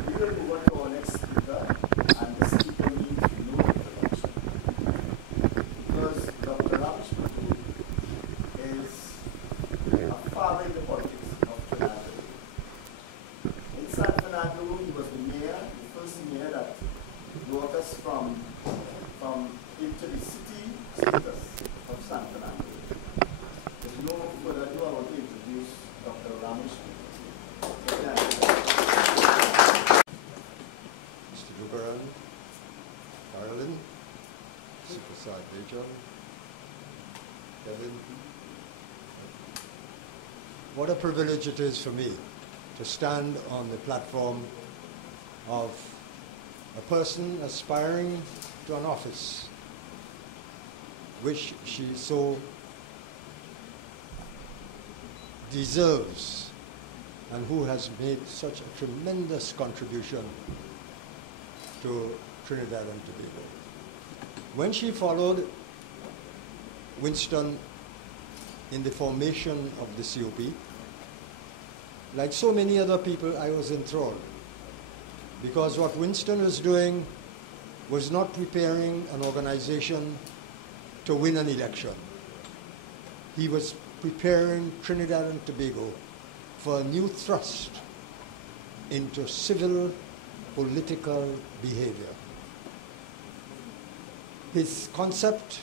We will move on to our next speaker, and the speaker needs no introduction. Because Dr. Ramshpatu is a father in the politics of Trinidad. In San Fernando, he was the mayor, the first mayor that brought us from into the city status of San Fernando. Seepersad-Bachan, Kevin. What a privilege it is for me to stand on the platform of a person aspiring to an office which she so deserves and who has made such a tremendous contribution to Trinidad and Tobago. When she followed Winston in the formation of the COP, like so many other people, I was enthralled, because what Winston was doing was not preparing an organization to win an election. He was preparing Trinidad and Tobago for a new thrust into civil political behavior. His concept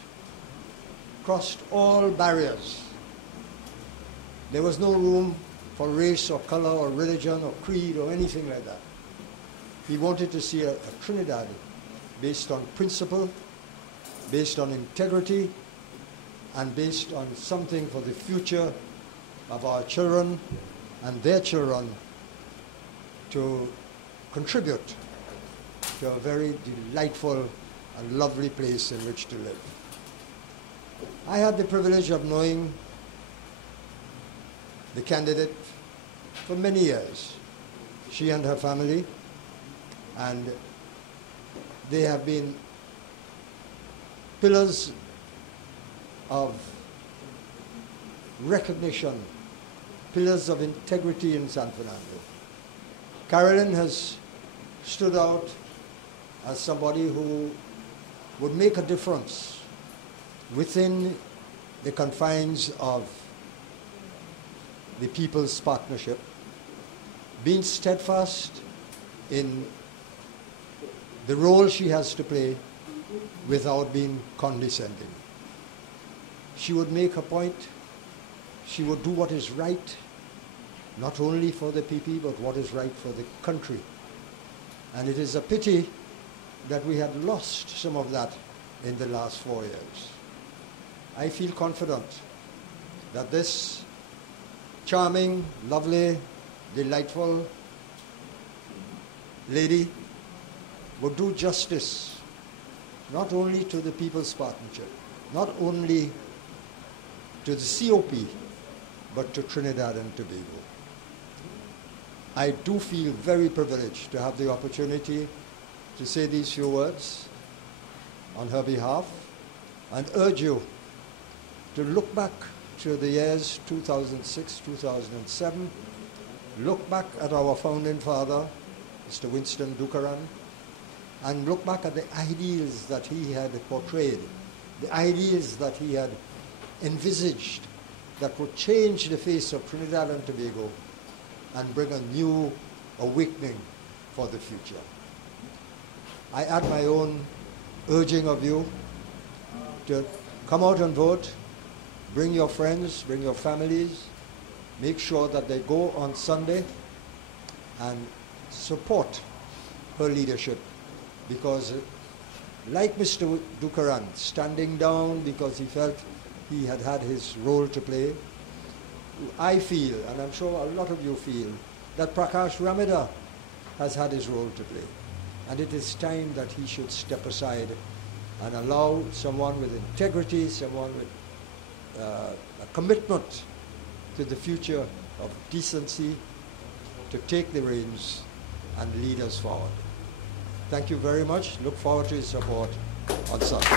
crossed all barriers. There was no room for race or color or religion or creed or anything like that. He wanted to see a Trinidad based on principle, based on integrity, and based on something for the future of our children and their children to contribute to a very delightful and lovely place in which to live. I had the privilege of knowing the candidate for many years, she and her family, and they have been pillars of recognition, pillars of integrity in San Fernando. Carolyn has stood out as somebody who would make a difference within the confines of the People's Partnership, being steadfast in the role she has to play without being condescending. She would make a point, she would do what is right, not only for the PP, but what is right for the country. And it is a pity that we had lost some of that in the last 4 years. I feel confident that this charming, lovely, delightful lady would do justice not only to the People's Partnership, not only to the COP, but to Trinidad and Tobago. I do feel very privileged to have the opportunity to say these few words on her behalf and urge you to look back to the years 2006, 2007, look back at our founding father, Mr. Winston Dookeran, and look back at the ideals that he had portrayed, the ideals that he had envisaged that would change the face of Trinidad and Tobago and bring a new awakening for the future. I add my own urging of you to come out and vote, bring your friends, bring your families, make sure that they go on Sunday and support her leadership, because like Mr. Dookeran, standing down because he felt he had had his role to play, I feel, and I'm sure a lot of you feel, that Prakash Ramida has had his role to play. And it is time that he should step aside and allow someone with integrity, someone with a commitment to the future of decency to take the reins and lead us forward. Thank you very much. Look forward to your support on Sunday.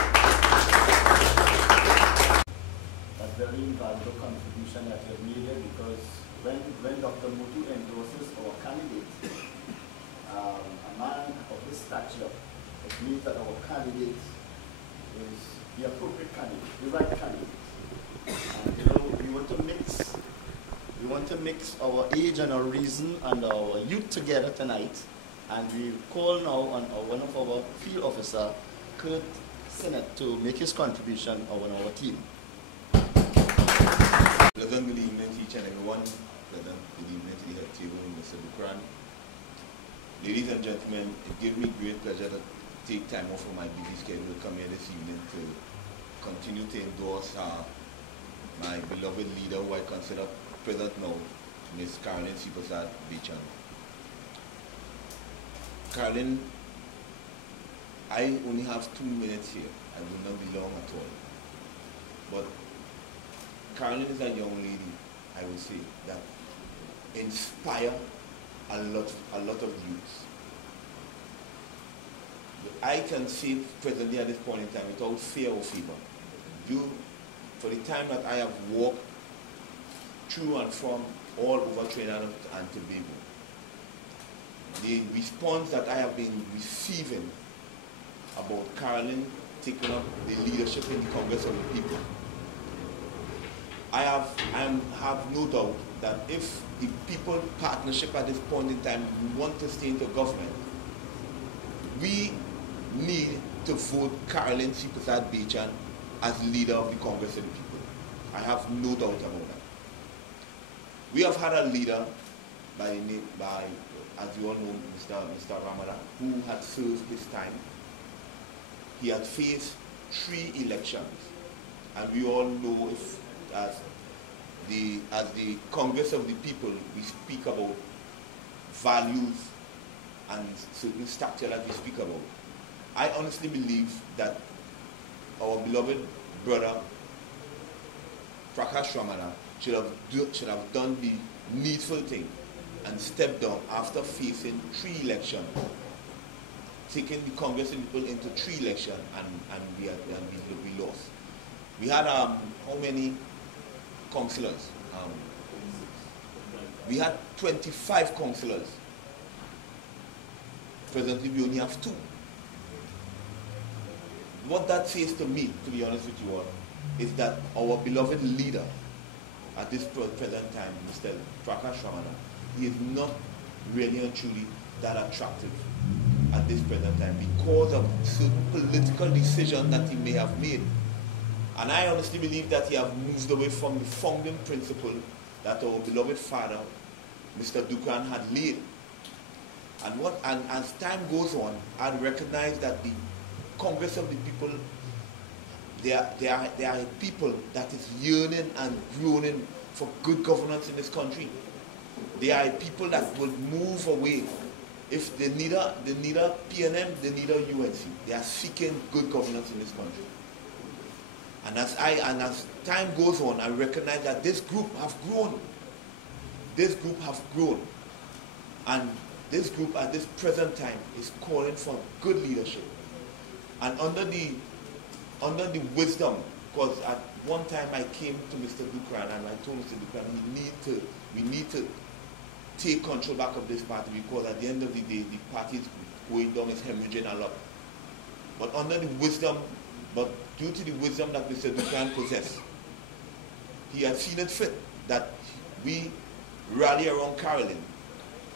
That's very invaluable contribution that you have made here, because when Dr. Mutu endorses our candidate, a man of this stature, it means that our candidate is the appropriate candidate, the right candidate. And, you know, we want to mix our age and our reason and our youth together tonight. And we call now on one of our field officer, Kurt Sinnott, to make his contribution on our team. Pleasant good evening to each and everyone. Pleasant good evening to the head table, Mr. Dookeran. Ladies and gentlemen, it gives me great pleasure to take time off from my busy schedule to come here this evening to continue to endorse my beloved leader, who I consider present now, Ms. Carolyn Seepersad-Bachan. Carolyn, I only have 2 minutes here. I will not be long at all. But Carolyn is a young lady, I would say, that inspire a lot of youths. I can say presently at this point in time, without fear or favor, for the time that I have walked through and from all over Trinidad and Tobago, the response that I have been receiving about Carolyn taking up the leadership in the Congress of the People, I have no doubt that if the people partnership at this point in time want to stay into government, we need to vote Carolyn Seepersad-Bachan as leader of the Congress of the People. I have no doubt about that. We have had a leader by, as you all know, Mr. Ramadan, who had served his time. He had faced 3 elections, and we all know, if as the Congress of the People, we speak about values and certain structure that we speak about. I honestly believe that our beloved brother Prakash Ramana should have done the needful thing and stepped down after facing 3 elections, taking the Congress of the People into 3 elections, and we lost. We had how many councillors? We had 25 councillors. Presently, we only have 2. What that says to me, to be honest with you all, is that our beloved leader at this present time, Mr. Prakash Ramana, he is not really and truly that attractive at this present time because of certain political decisions that he may have made. And I honestly believe that he has moved away from the founding principle that our beloved father, Mr. Dookeran, had laid. And as time goes on, I recognize that the Congress of the People, they are a people that is yearning and groaning for good governance in this country. They are a people that will move away. If they need a PNM, they need a UNC. They are seeking good governance in this country. And as time goes on, I recognize that this group have grown. This group have grown. And this group at this present time is calling for good leadership. And under the wisdom, because at one time I came to Mr. Dookeran and I told Mr. Dookeran we need to take control back of this party, because at the end of the day, the party is going down, is hemorrhaging a lot. But under the wisdom, but due to the wisdom that Mr. Dookeran possesses, he has seen it fit that we rally around Carolyn,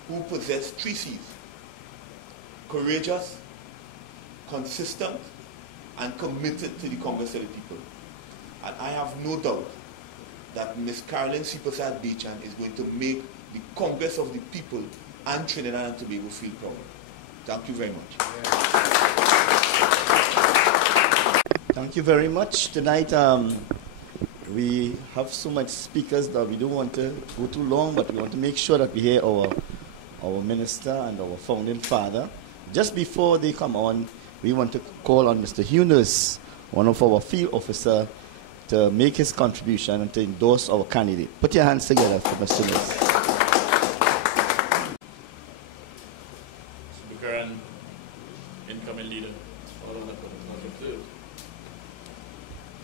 who possess 3 C's: courageous, consistent, and committed to the Congress of the People. And I have no doubt that Ms. Carolyn Seepersad-Bachan is going to make the Congress of the People and Trinidad and Tobago feel proud. Thank you very much. Thank you very much. Tonight we have so much speakers that we don't want to go too long, but we want to make sure that we hear our minister and our founding father. Just before they come on, we want to call on Mr. Hunas, one of our field officers, to make his contribution and to endorse our candidate. Put your hands together for Mr. Hunas. Dookeran, incoming leader, all of that observed.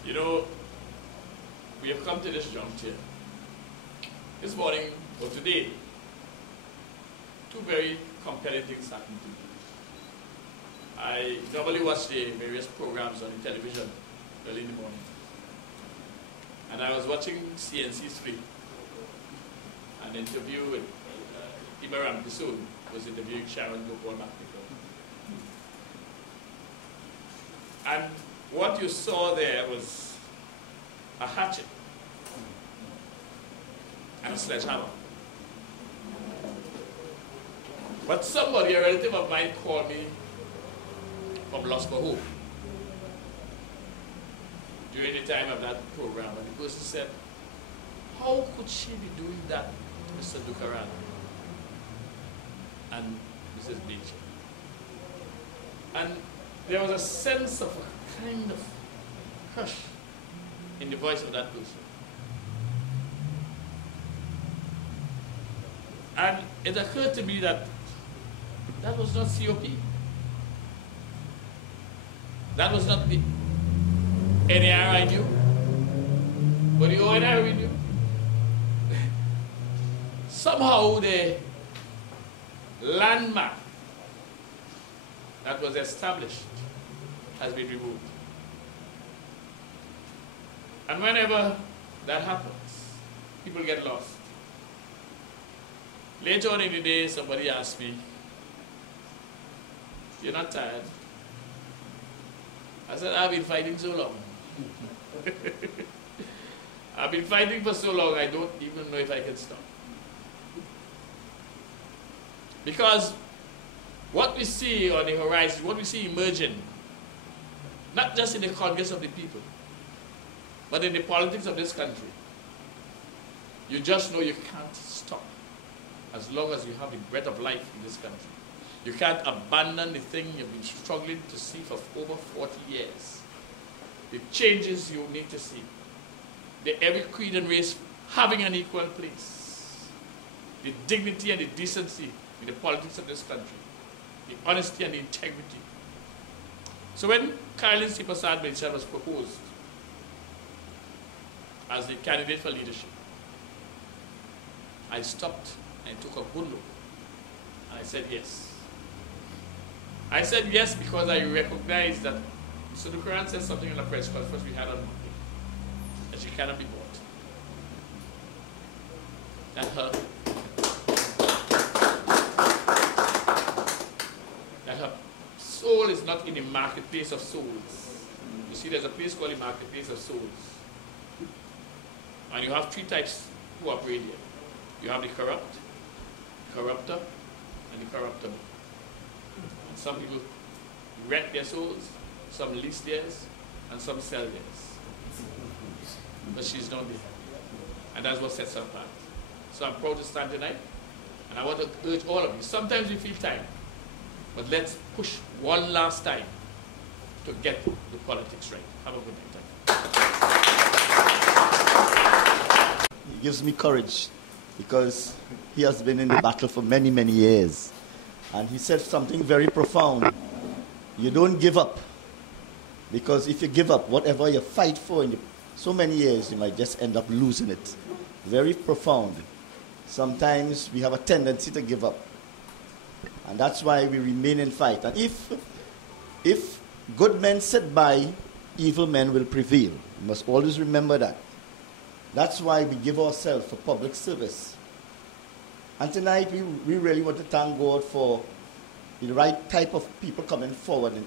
You know, we have come to this juncture. This morning, or today, 2 very compelling things happened to me. I normally watch the various programs on the television early in the morning. And I was watching CNC3, an interview with Ibaram Pisoon, was interviewing Sharon Gopal. And what you saw there was a hatchet and a sledgehammer. But somebody, a relative of mine, called me from Los Bajo. during the time of that program, and the person said, how could she be doing that, Mr. Dookeran and Mrs. Bachan? And there was a sense of a kind of hush in the voice of that person. And it occurred to me that that was not COP. That was not the NAR I knew, but the ONR we knew. Somehow the landmark that was established has been removed. And whenever that happens, people get lost. Later on in the day, somebody asked me, "You're not tired?" I said, "I've been fighting so long." I've been fighting for so long, I don't even know if I can stop. Because what we see on the horizon, what we see emerging, not just in the Congress of the people, but in the politics of this country, you just know you can't stop as long as you have the breath of life in this country. You can't abandon the thing you've been struggling to see for over 40 years. The changes you need to see. Every creed and race having an equal place. The dignity and the decency in the politics of this country. The honesty and the integrity. So when Carolyn Seepersad-Bachan was proposed as the candidate for leadership, I stopped and took a good look. And I said yes. I said yes because I recognized that Mr. Dookeran said something in the press conference we had on Monday, that she cannot be bought. That her soul is not in the marketplace of souls. You see, there's a place called the marketplace of souls. And you have three types who operate here. You have the corrupt, corruptor, and the corruptible. And some people rent their souls, some lease theirs, and some sell theirs. But she's not there. And that's what sets her apart. So I'm proud to stand tonight, and I want to urge all of you. Sometimes we feel tired, but let's push one last time to get the politics right. Have a good night. He gives me courage because he has been in the battle for many, many years. And he said something very profound. You don't give up. Because if you give up, whatever you fight for in so many years, you might just end up losing it. Very profound. Sometimes we have a tendency to give up. And that's why we remain in fight. And if good men sit by, evil men will prevail. You must always remember that. That's why we give ourselves for public service. And tonight we really want to thank God for the right type of people coming forward in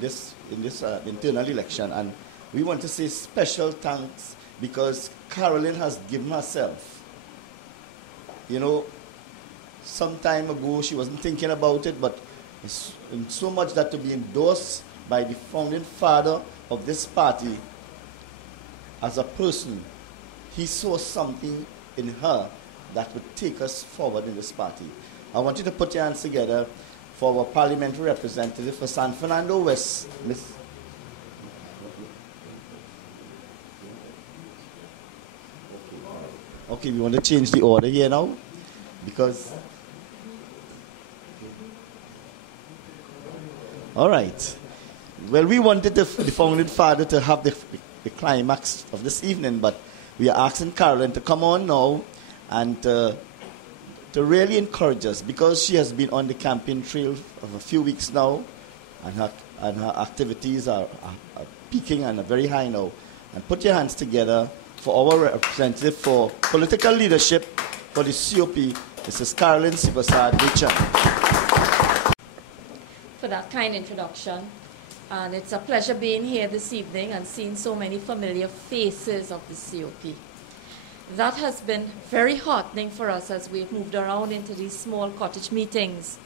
this internal election. And we want to say special thanks because Carolyn has given herself. You know, some time ago she wasn't thinking about it, but it's so much that to be endorsed by the founding father of this party as a person, he saw something in her that would take us forward in this party. I want you to put your hands together for our parliamentary representative for San Fernando West, Miss. Okay, we want to change the order here now because. All right. Well, we wanted the founding father to have the climax of this evening, but we are asking Carolyn to come on now and to really encourage us because she has been on the campaign trail for a few weeks now, and her activities are peaking and are very high now. And put your hands together for our representative for political leadership for the COP, Mrs. Carolyn Seepersad-Bachan. For that kind introduction. And it's a pleasure being here this evening and seeing so many familiar faces of the COP. That has been very heartening for us as we've moved around into these small cottage meetings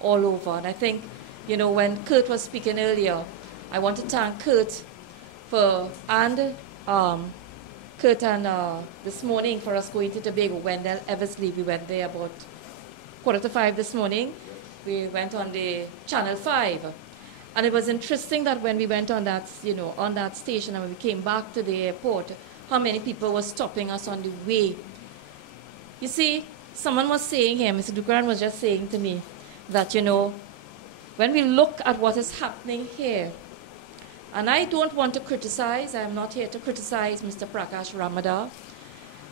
all over. And I think, you know, when Kurt was speaking earlier, I want to thank Kurt Kurt and this morning for us going to Tobago, Wendell Eversley. We went there about 4:45 this morning. We went on the Channel 5. And it was interesting that when we went on that, on that station and when we came back to the airport, how many people were stopping us on the way. You see, someone was saying here, Mr. Dookeran was just saying to me that, when we look at what is happening here, and I don't want to criticize, I am not here to criticize Mr. Prakash Ramadar.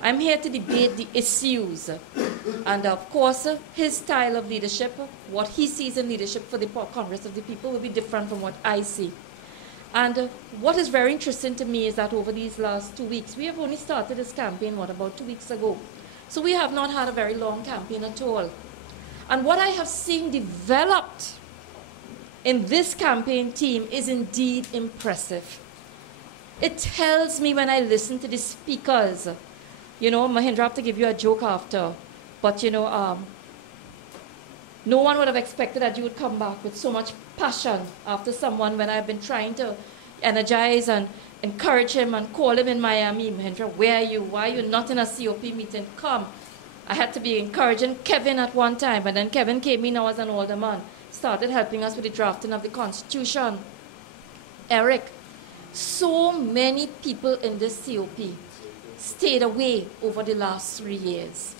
I'm here to debate the issues. And of course, his style of leadership, what he sees in leadership for the Congress of the People will be different from what I see. And what is very interesting to me is that over these last 2 weeks, we have only started this campaign, about 2 weeks ago. So we have not had a very long campaign at all. And what I have seen developed in this campaign team is indeed impressive. It tells me when I listen to the speakers, Mahindra, I have to give you a joke after, but no one would have expected that you would come back with so much passion after someone when I've been trying to energize and encourage him and call him in Miami. Mahindra, where are you? Why are you not in a COP meeting? Come. I had to be encouraging Kevin at one time, but then Kevin came in now as an older man, started helping us with the drafting of the Constitution. Eric, so many people in this COP stayed away over the last 3 years.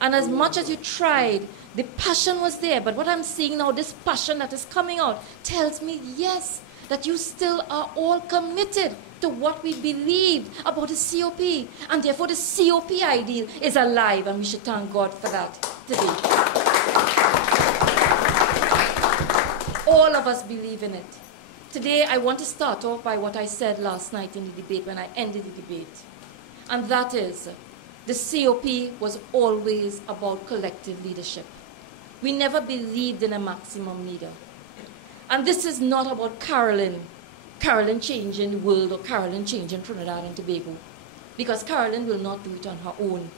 And as much as you tried, the passion was there. But what I'm seeing now, this passion that is coming out, tells me, yes, that you still are all committed to what we believed about the COP. And therefore, the COP ideal is alive, and we should thank God for that today. All of us believe in it. Today, I want to start off by what I said last night in the debate when I ended the debate. And that is, the COP was always about collective leadership. We never believed in a maximum leader. And this is not about Carolyn changing the world or Carolyn changing Trinidad and Tobago. Because Carolyn will not do it on her own.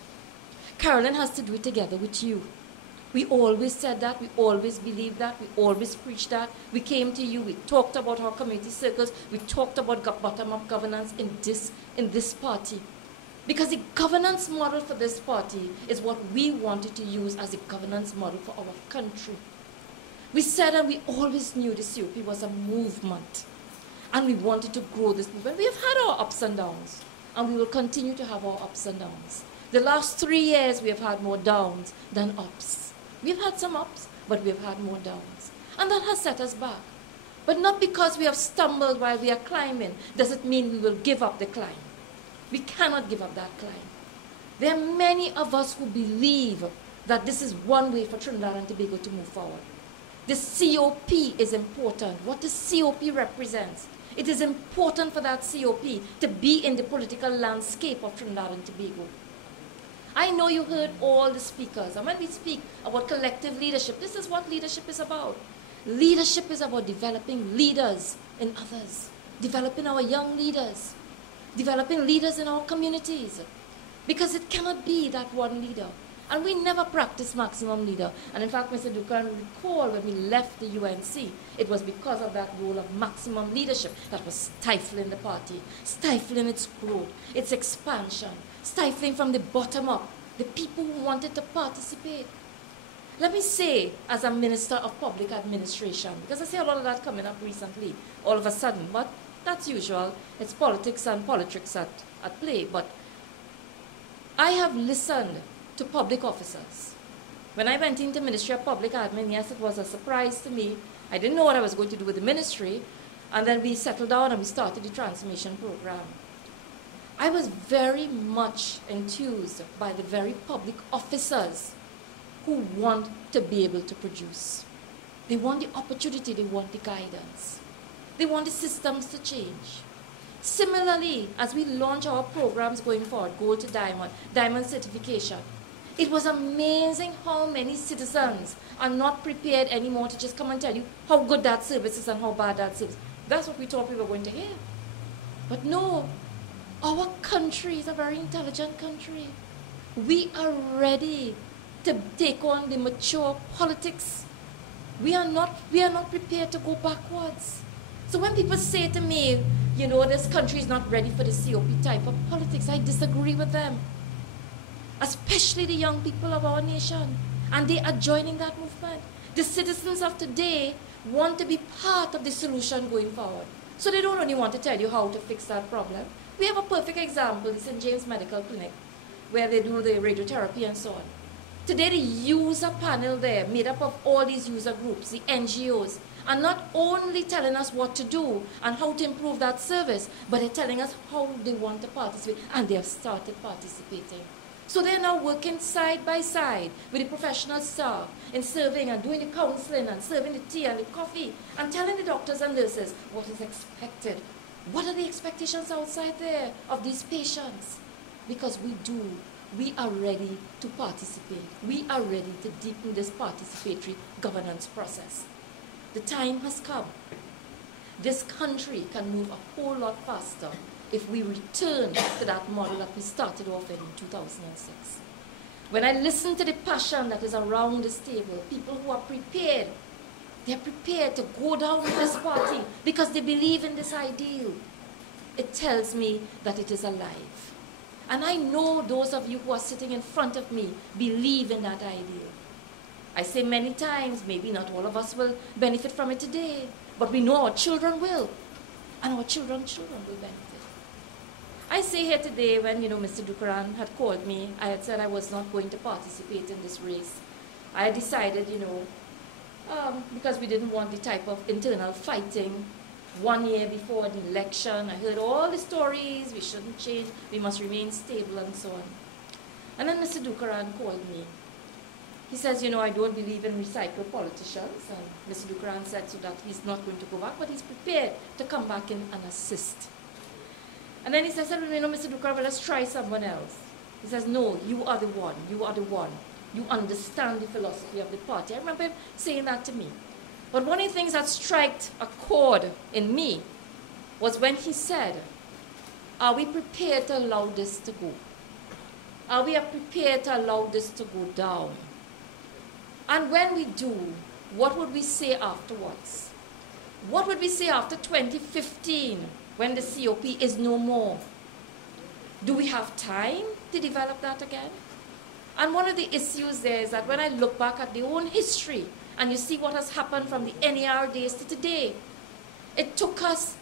Carolyn has to do it together with you. We always said that, we always believed that, we always preached that. We came to you, we talked about our community circles, we talked about bottom-up governance in this party. Because the governance model for this party is what we wanted to use as a governance model for our country. We said and we always knew the COP was a movement. And we wanted to grow this movement. We have had our ups and downs. And we will continue to have our ups and downs. The last 3 years, we have had more downs than ups. We've had some ups, but we've had more downs. And that has set us back. But not because we have stumbled while we are climbing, does it mean we will give up the climb. We cannot give up that climb. There are many of us who believe that this is one way for Trinidad and Tobago to move forward. The COP is important. What the COP represents. It is important for that COP to be in the political landscape of Trinidad and Tobago. I know you heard all the speakers. And when we speak about collective leadership, this is what leadership is about. Leadership is about developing leaders in others. Developing our young leaders. Developing leaders in our communities. Because it cannot be that one leader. And we never practiced maximum leader. And in fact, Mr. Dookeran will recall when we left the UNC, it was because of that role of maximum leadership that was stifling the party, stifling its growth, its expansion, stifling from the bottom up, the people who wanted to participate. Let me say, as a Minister of Public Administration, because I see a lot of that coming up recently, all of a sudden, but that's usual. It's politics and politics at play. But I have listened to public officers. When I went into Ministry of Public Admin, yes, it was a surprise to me. I didn't know what I was going to do with the ministry. And then we settled down and we started the transformation program. I was very much enthused by the very public officers who want to be able to produce. They want the opportunity, they want the guidance. They want the systems to change. Similarly, as we launch our programs going forward, Gold to Diamond, Diamond certification, it was amazing how many citizens are not prepared anymore to just come and tell you how good that service is and how bad that service is. That's what we thought we were going to hear. But no, our country is a very intelligent country. We are ready to take on the mature politics. We are not prepared to go backwards. So when people say to me, you know, this country is not ready for the COP type of politics. I disagree with them, especially the young people of our nation. And they are joining that movement. The citizens of today want to be part of the solution going forward. So they don't only want to tell you how to fix that problem. We have a perfect example. It's in James Medical Clinic, where they do the radiotherapy and so on. Today, the user panel there, made up of all these user groups, the NGOs, are not only telling us what to do and how to improve that service, but they're telling us how they want to participate, and they have started participating. So they're now working side by side with the professional staff in serving and doing the counseling and serving the tea and the coffee and telling the doctors and nurses what is expected. What are the expectations outside there of these patients? Because we are ready to participate. We are ready to deepen this participatory governance process. The time has come. This country can move a whole lot faster if we return to that model that we started off in 2006. When I listen to the passion that is around this table, people who are prepared, they're prepared to go down with this party because they believe in this ideal. It tells me that it is alive. And I know those of you who are sitting in front of me believe in that ideal. I say many times, maybe not all of us will benefit from it today, but we know our children will, and our children's children will benefit. I say here today, when Mr. Dookeran had called me, I had said I was not going to participate in this race. I had decided, because we didn't want the type of internal fighting 1 year before the election. I heard all the stories, we shouldn't change, we must remain stable and so on. And then Mr. Dookeran called me. He says, I don't believe in recycled politicians. And Mr. Dookeran said so that he's not going to go back, but he's prepared to come back in and assist. And then he says, Mr. Dookeran, well, let's try someone else. He says, no, you are the one. You are the one. You understand the philosophy of the party. I remember him saying that to me. But one of the things that struck a chord in me was when he said, are we prepared to allow this to go? Are we prepared to allow this to go down? And when we do, what would we say afterwards? What would we say after 2015 when the COP is no more? Do we have time to develop that again? And one of the issues there is that when I look back at the own history and you see what has happened from the NER days to today, it took us,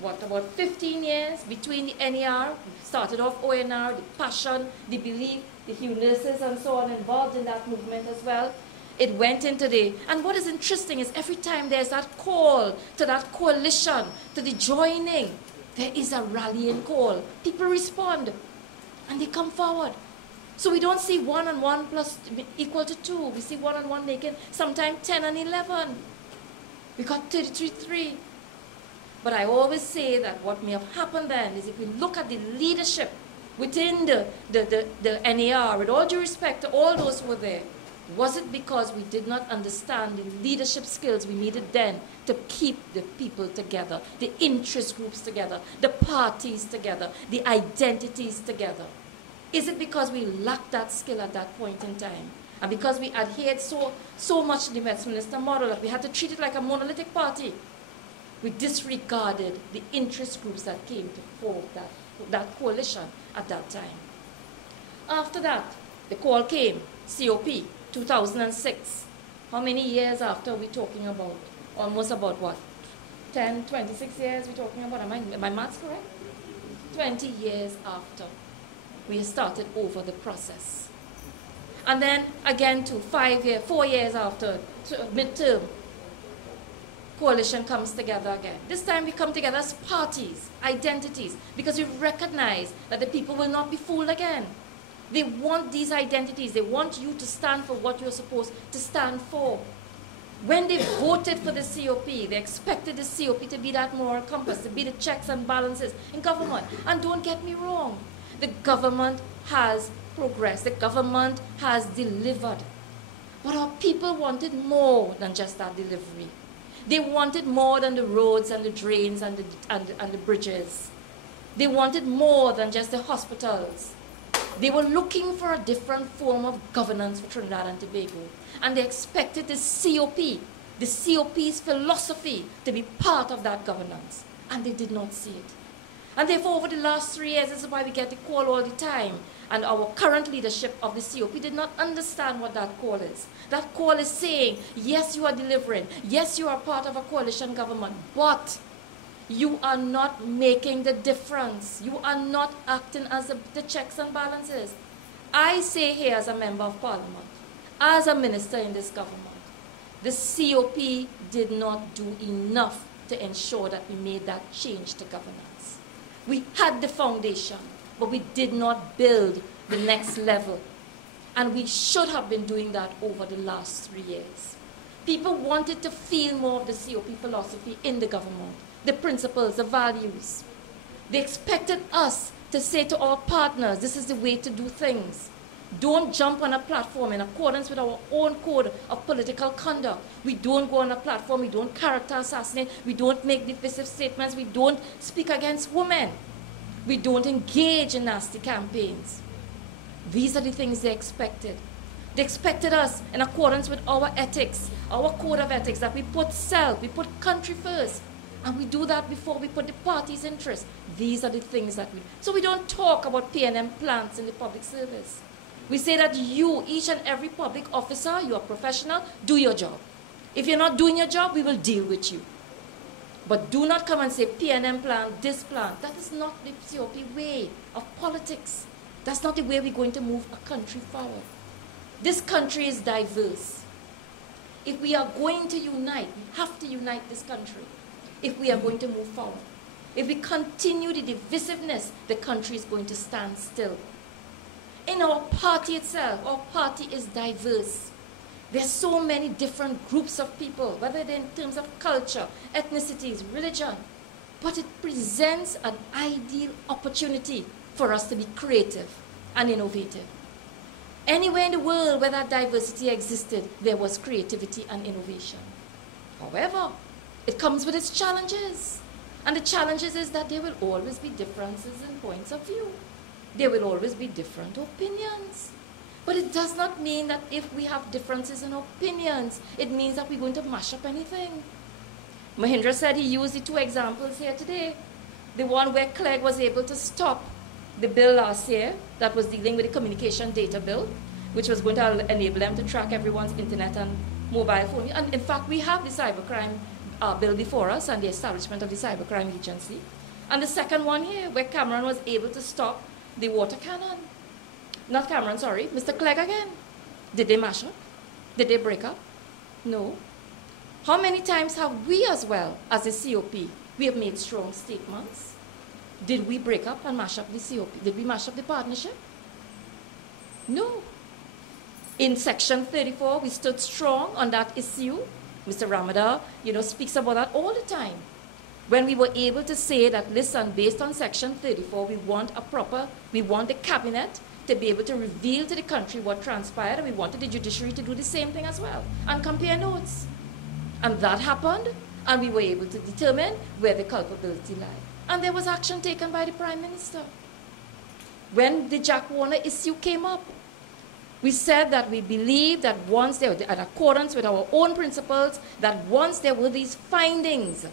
about 15 years between the NER, we started off ONR, the passion, the belief, the few nurses and so on involved in that movement as well. It went into and what is interesting is every time there's that call to that coalition, to the joining, there is a rallying call. People respond and they come forward. So we don't see 1 and 1 plus equal to 2. We see 1 and 1 making sometimes 10 and 11. We got 33-3. But I always say that what may have happened then is if we look at the leadership within the NER, with all due respect to all those who were there, was it because we did not understand the leadership skills we needed then to keep the people together, the interest groups together, the parties together, the identities together? Is it because we lacked that skill at that point in time? And because we adhered so much to the Westminster model that we had to treat it like a monolithic party? We disregarded the interest groups that came to form that coalition at that time. After that, the call came, COP, 2006. How many years after are we talking about? Almost about what? 10, 26 years we're talking about? Am my maths correct? 20 years after we started over the process. And then again to 4 years after, midterm, coalition comes together again. This time we come together as parties, identities, because we recognize that the people will not be fooled again. They want these identities. They want you to stand for what you're supposed to stand for. When they voted for the COP, they expected the COP to be that moral compass, to be the checks and balances in government. And don't get me wrong, the government has progressed. The government has delivered. But our people wanted more than just that delivery. They wanted more than the roads and the drains and the bridges. They wanted more than just the hospitals. They were looking for a different form of governance for Trinidad and Tobago. And they expected the COP, the COP's philosophy, to be part of that governance. and they did not see it. And therefore, over the last 3 years, this is why we get the call all the time. And our current leadership of the COP did not understand what that call is. That call is saying, yes, you are delivering. Yes, you are part of a coalition government. But you are not making the difference. You are not acting as the checks and balances. I say here as a member of parliament, as a minister in this government, the COP did not do enough to ensure that we made that change to governance. We had the foundation, but we did not build the next level. And we should have been doing that over the last 3 years. People wanted to feel more of the COP philosophy in the government, the principles, the values. They expected us to say to our partners, this is the way to do things. Don't jump on a platform in accordance with our own code of political conduct. We don't go on a platform, we don't character assassinate, we don't make divisive statements, we don't speak against women. We don't engage in nasty campaigns. These are the things they expected. They expected us, in accordance with our ethics, our code of ethics, that we put self, we put country first, and we do that before we put the party's interest. These are the things that we... So we don't talk about P&M plants in the public service. We say that you, each and every public officer, you are professional, do your job. If you're not doing your job, we will deal with you. But do not come and say P&M plant, this plant. That is not the COP way of politics. That's not the way we're going to move a country forward. This country is diverse. If we are going to unite, we have to unite this country if we are going to move forward. If we continue the divisiveness, the country is going to stand still. In our party itself, our party is diverse. There are so many different groups of people, whether they're in terms of culture, ethnicities, religion. But it presents an ideal opportunity for us to be creative and innovative. Anywhere in the world where that diversity existed, there was creativity and innovation. However, it comes with its challenges. And the challenges is that there will always be differences in points of view. There will always be different opinions. But it does not mean that if we have differences in opinions, it means that we're going to mash up anything. Mahindra said he used the 2 examples here today. The one where Clegg was able to stop the bill last year that was dealing with the communication data bill, which was going to enable them to track everyone's internet and mobile phone. And in fact, we have the cybercrime bill before us and the establishment of the cybercrime agency. And the second one here, where Cameron was able to stop the water cannon. Not Cameron, sorry, Mr. Clegg again. Did they mash up? Did they break up? No. How many times have we as well, as a COP, we have made strong statements? Did we break up and mash up the COP? Did we mash up the partnership? No. In Section 34, we stood strong on that issue. Mr. Ramada, speaks about that all the time. When we were able to say that, listen, based on Section 34, we want the cabinet to be able to reveal to the country what transpired, and we wanted the judiciary to do the same thing as well, and compare notes. And that happened, and we were able to determine where the culpability lied. And there was action taken by the Prime Minister. When the Jack Warner issue came up, we said that we believe that once they were in accordance with our own principles, that once there were these findings,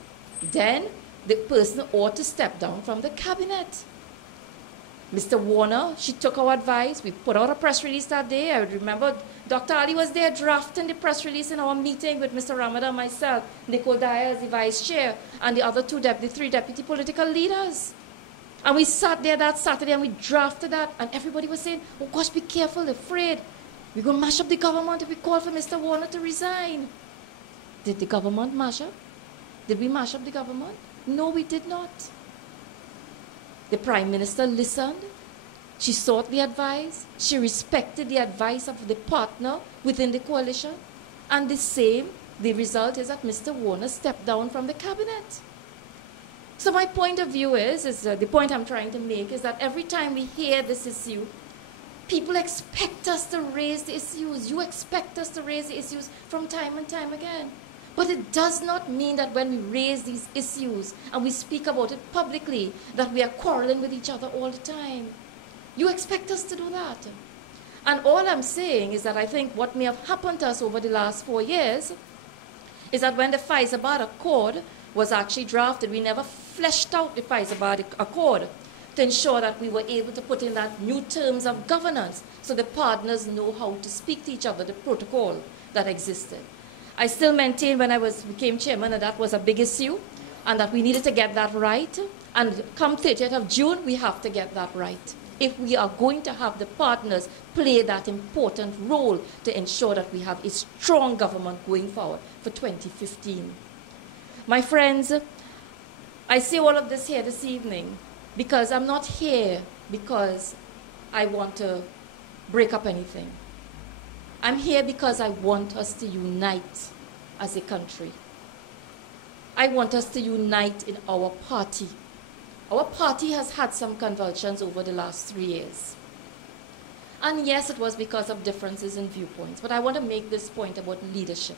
then the person ought to step down from the cabinet. Mr. Warner, she took our advice. We put out a press release that day. I remember Dr. Ali was there drafting the press release in our meeting with Mr. Ramada, myself, Nicole Dyer as the vice chair, and the other 3 deputy political leaders. And we sat there that Saturday and we drafted that, and everybody was saying, oh gosh, be careful, afraid. We're going to mash up the government if we call for Mr. Warner to resign. Did the government mash up? Did we mash up the government? No, we did not. The Prime Minister listened. She sought the advice. She respected the advice of the partner within the coalition. And the result is that Mr. Warner stepped down from the cabinet. So my point of view the point I'm trying to make is that every time we hear this issue, people expect us to raise the issues. You expect us to raise the issues from time and time again. But it does not mean that when we raise these issues and we speak about it publicly, that we are quarreling with each other all the time. You expect us to do that. And all I'm saying is that I think what may have happened to us over the last 4 years is that when the Faizabad Accord was actually drafted, we never fleshed out the Faizabad Accord to ensure that we were able to put in that new terms of governance so the partners know how to speak to each other, the protocol that existed. I still maintain when I became chairman that was a big issue and that we needed to get that right. And come 30th of June, we have to get that right if we are going to have the partners play that important role to ensure that we have a strong government going forward for 2015. My friends, I say all of this here this evening because I'm not here because I want to break up anything. I'm here because I want us to unite as a country. I want us to unite in our party. Our party has had some convulsions over the last 3 years. And yes, it was because of differences in viewpoints, but I want to make this point about leadership.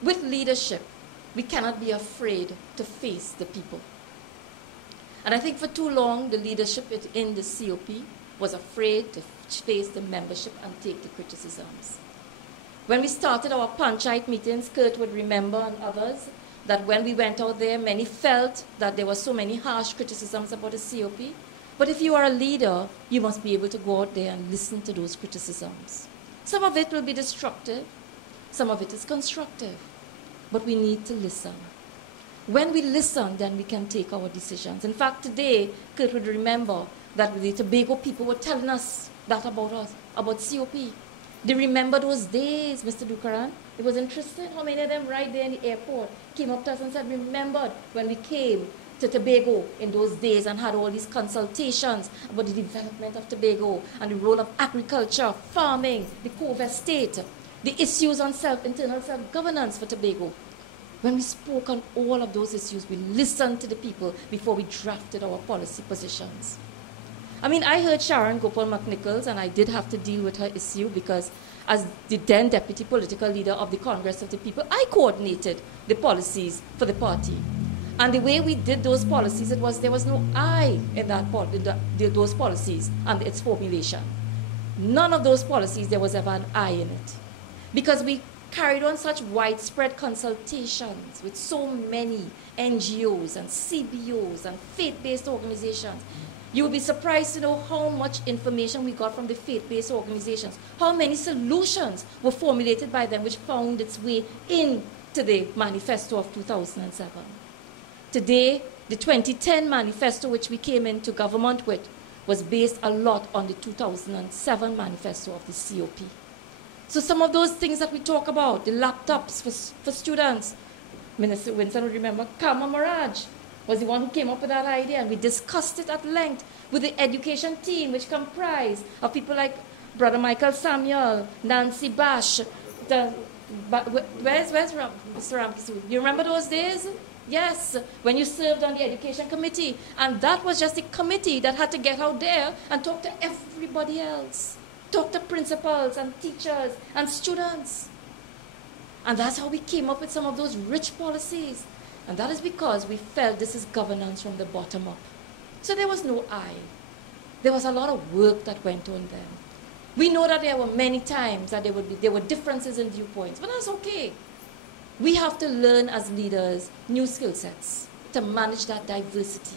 With leadership, we cannot be afraid to face the people. And I think for too long, the leadership in the COP was afraid to face the membership and take the criticisms. When we started our Panchayat meetings, Kurt would remember and others, that when we went out there, many felt that there were so many harsh criticisms about the COP. But if you are a leader, you must be able to go out there and listen to those criticisms. Some of it will be destructive, some of it is constructive, but we need to listen. When we listen, then we can take our decisions. In fact, today, Kurt would remember that the Tobago people were telling us that about us, about COP. They remember those days, Mr. Dookeran. It was interesting how many of them right there in the airport came up to us and said, remembered when we came to Tobago in those days and had all these consultations about the development of Tobago and the role of agriculture, farming, the Cove Estate, the issues on internal self-governance for Tobago. When we spoke on all of those issues, we listened to the people before we drafted our policy positions. I mean, I heard Sharon Gopal McNichols, and I did have to deal with her issue because as the then deputy political leader of the Congress of the People, I coordinated the policies for the party. And the way we did those policies, there was no I in those policies and its formulation. None of those policies, there was ever an I in it. Because we carried on such widespread consultations with so many NGOs and CBOs and faith-based organizations. You will be surprised to know how much information we got from the faith-based organizations, how many solutions were formulated by them which found its way into the manifesto of 2007. Today, the 2010 manifesto which we came into government with was based a lot on the 2007 manifesto of the COP. So some of those things that we talk about, the laptops for students, Minister Winston would remember, Kama Maraj was the one who came up with that idea, and we discussed it at length with the education team, which comprised of people like Brother Michael Samuel, Nancy Bash. Where's Mr. Ramkisu? You remember those days? Yes, when you served on the education committee. And that was just a committee that had to get out there and talk to everybody else. Talk to principals and teachers and students. And that's how we came up with some of those rich policies. And that is because we felt this is governance from the bottom up. So there was no I. There was a lot of work that went on then. We know that there were many times that there were differences in viewpoints, but that's okay. We have to learn as leaders new skill sets to manage that diversity.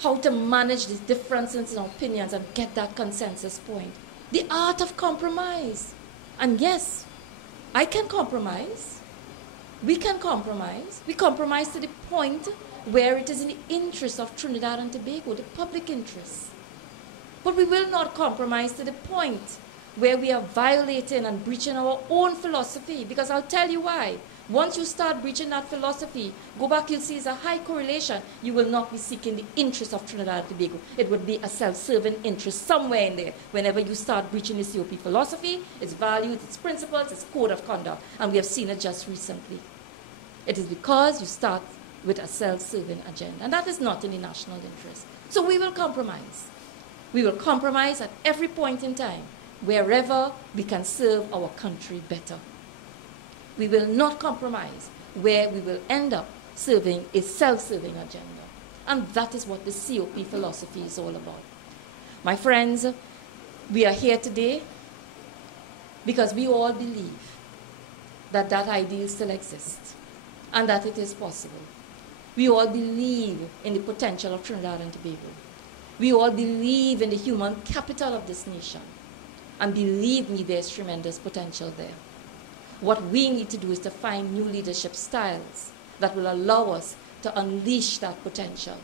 How to manage the differences in opinions and get that consensus point. The art of compromise. And yes, I can compromise. We can compromise. We compromise to the point where it is in the interest of Trinidad and Tobago, the public interest. But we will not compromise to the point where we are violating and breaching our own philosophy, because I'll tell you why. Once you start breaching that philosophy, go back, you'll see it's a high correlation. You will not be seeking the interest of Trinidad and Tobago. It would be a self-serving interest somewhere in there. Whenever you start breaching the COP philosophy, its values, its principles, its code of conduct. And we have seen it just recently. It is because you start with a self-serving agenda. And that is not in the national interest. So we will compromise. We will compromise at every point in time, wherever we can serve our country better. We will not compromise where we will end up serving a self-serving agenda. And that is what the COP philosophy is all about. My friends, we are here today because we all believe that that ideal still exists and that it is possible. We all believe in the potential of Trinidad and Tobago. We all believe in the human capital of this nation. And believe me, there's tremendous potential there. What we need to do is to find new leadership styles that will allow us to unleash that potential,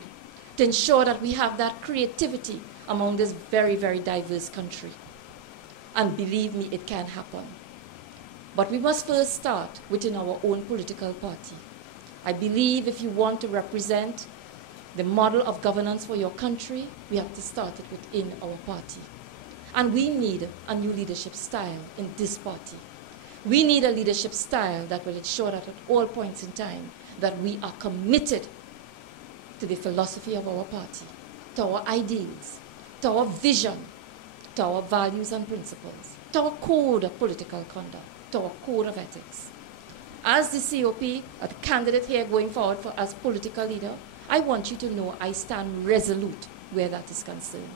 to ensure that we have that creativity among this very, very diverse country. And believe me, it can happen. But we must first start within our own political party. I believe if you want to represent the model of governance for your country, we have to start it within our party. And we need a new leadership style in this party. We need a leadership style that will ensure that at all points in time that we are committed to the philosophy of our party, to our ideals, to our vision, to our values and principles, to our code of political conduct, to our code of ethics. As the COP, a candidate here going forward as political leader, I want you to know I stand resolute where that is concerned.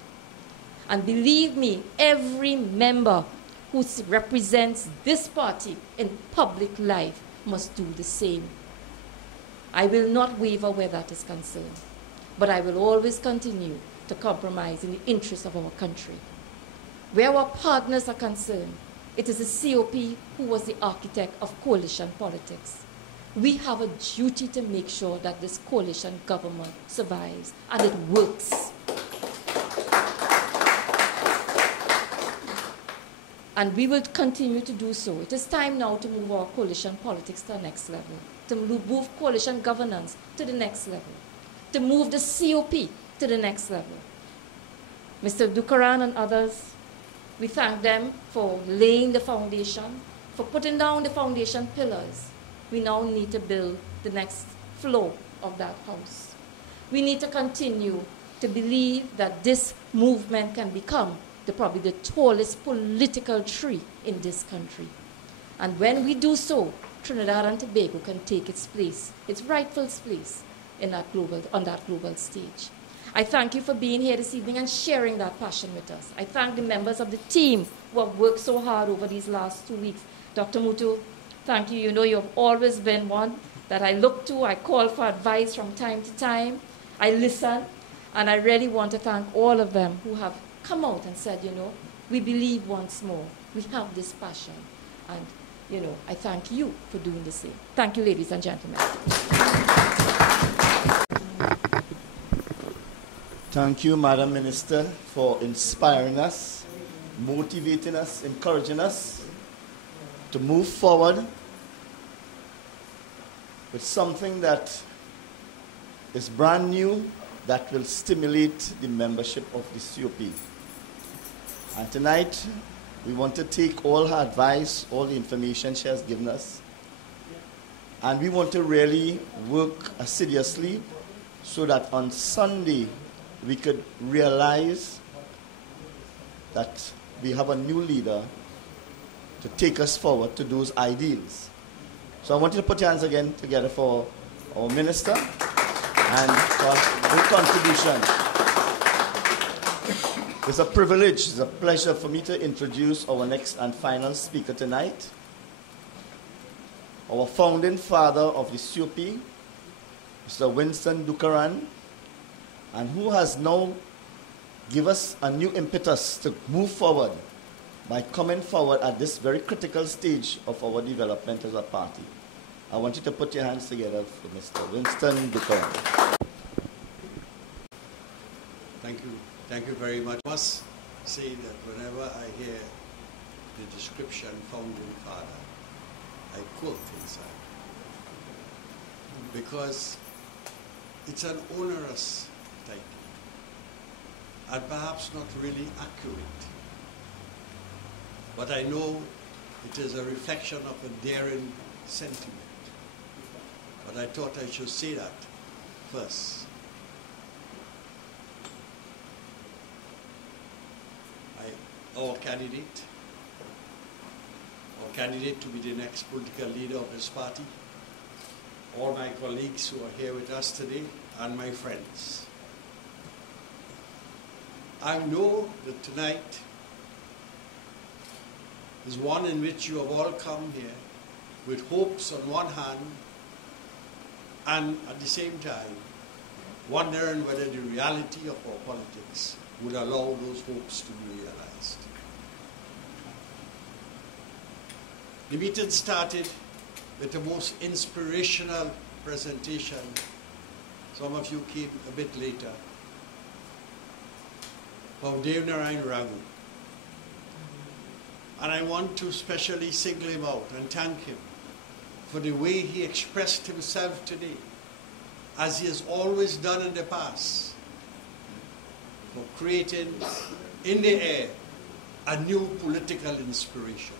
And believe me, every member who represents this party in public life must do the same. I will not waver where that is concerned, but I will always continue to compromise in the interest of our country. Where our partners are concerned, it is the COP who was the architect of coalition politics. We have a duty to make sure that this coalition government survives and it works. And we will continue to do so. It is time now to move our coalition politics to the next level, to move coalition governance to the next level, to move the COP to the next level. Mr. Dookeran and others, we thank them for laying the foundation, for putting down the foundation pillars. We now need to build the next floor of that house. We need to continue to believe that this movement can become probably the tallest political tree in this country. And when we do so, Trinidad and Tobago can take its place, its rightful place on that global stage. I thank you for being here this evening and sharing that passion with us. I thank the members of the team who have worked so hard over these last 2 weeks. Dr. Mutu, thank you. You know you've always been one that I look to. I call for advice from time to time. I listen. And I really want to thank all of them who have come out and said, you know, we believe once more. We have this passion. And, you know, I thank you for doing the same. Thank you, ladies and gentlemen. Thank you, Madam Minister, for inspiring us, motivating us, encouraging us to move forward with something that is brand new that will stimulate the membership of the COP. And tonight, we want to take all her advice, all the information she has given us, and we want to really work assiduously so that on Sunday we could realize that we have a new leader to take us forward to those ideals. So I want you to put your hands again together for our minister and for her contribution. It's a privilege, it's a pleasure for me to introduce our next and final speaker tonight, our founding father of the COP, Mr. Winston Dookeran, and who has now given us a new impetus to move forward by coming forward at this very critical stage of our development as a party. I want you to put your hands together for Mr. Winston Dookeran. Thank you. Thank you very much. I must say that whenever I hear the description founding father, I quote inside. Because it's an onerous title and perhaps not really accurate. But I know it is a reflection of a daring sentiment. But I thought I should say that first. Our candidate to be the next political leader of this party, all my colleagues who are here with us today, and my friends. I know that tonight is one in which you have all come here with hopes on one hand, and at the same time, wondering whether the reality of our politics would allow those hopes to be realized. The meeting started with the most inspirational presentation. Some of you came a bit later, from Dev Narayan Raghu. And I want to specially single him out and thank him for the way he expressed himself today, as he has always done in the past, for creating in the air a new political inspiration.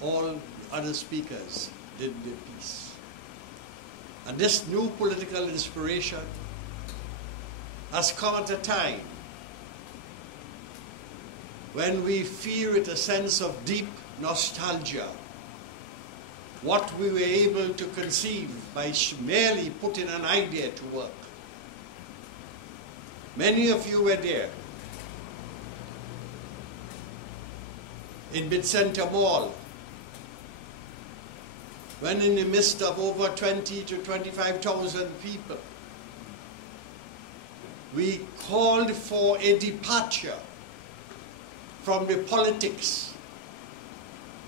All the other speakers did their piece. And this new political inspiration has come at a time when we feel with a sense of deep nostalgia what we were able to conceive by merely putting an idea to work. Many of you were there in Mid-Center Mall when in the midst of over 20 to 25,000 people, we called for a departure from the politics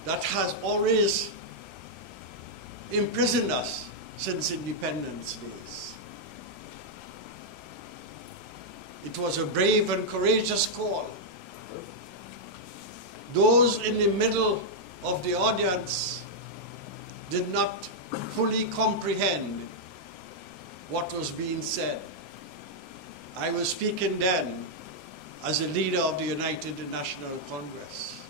that has always imprisoned us since independence days. It was a brave and courageous call. Those in the middle of the audience did not fully comprehend what was being said. I was speaking then as a leader of the United National Congress,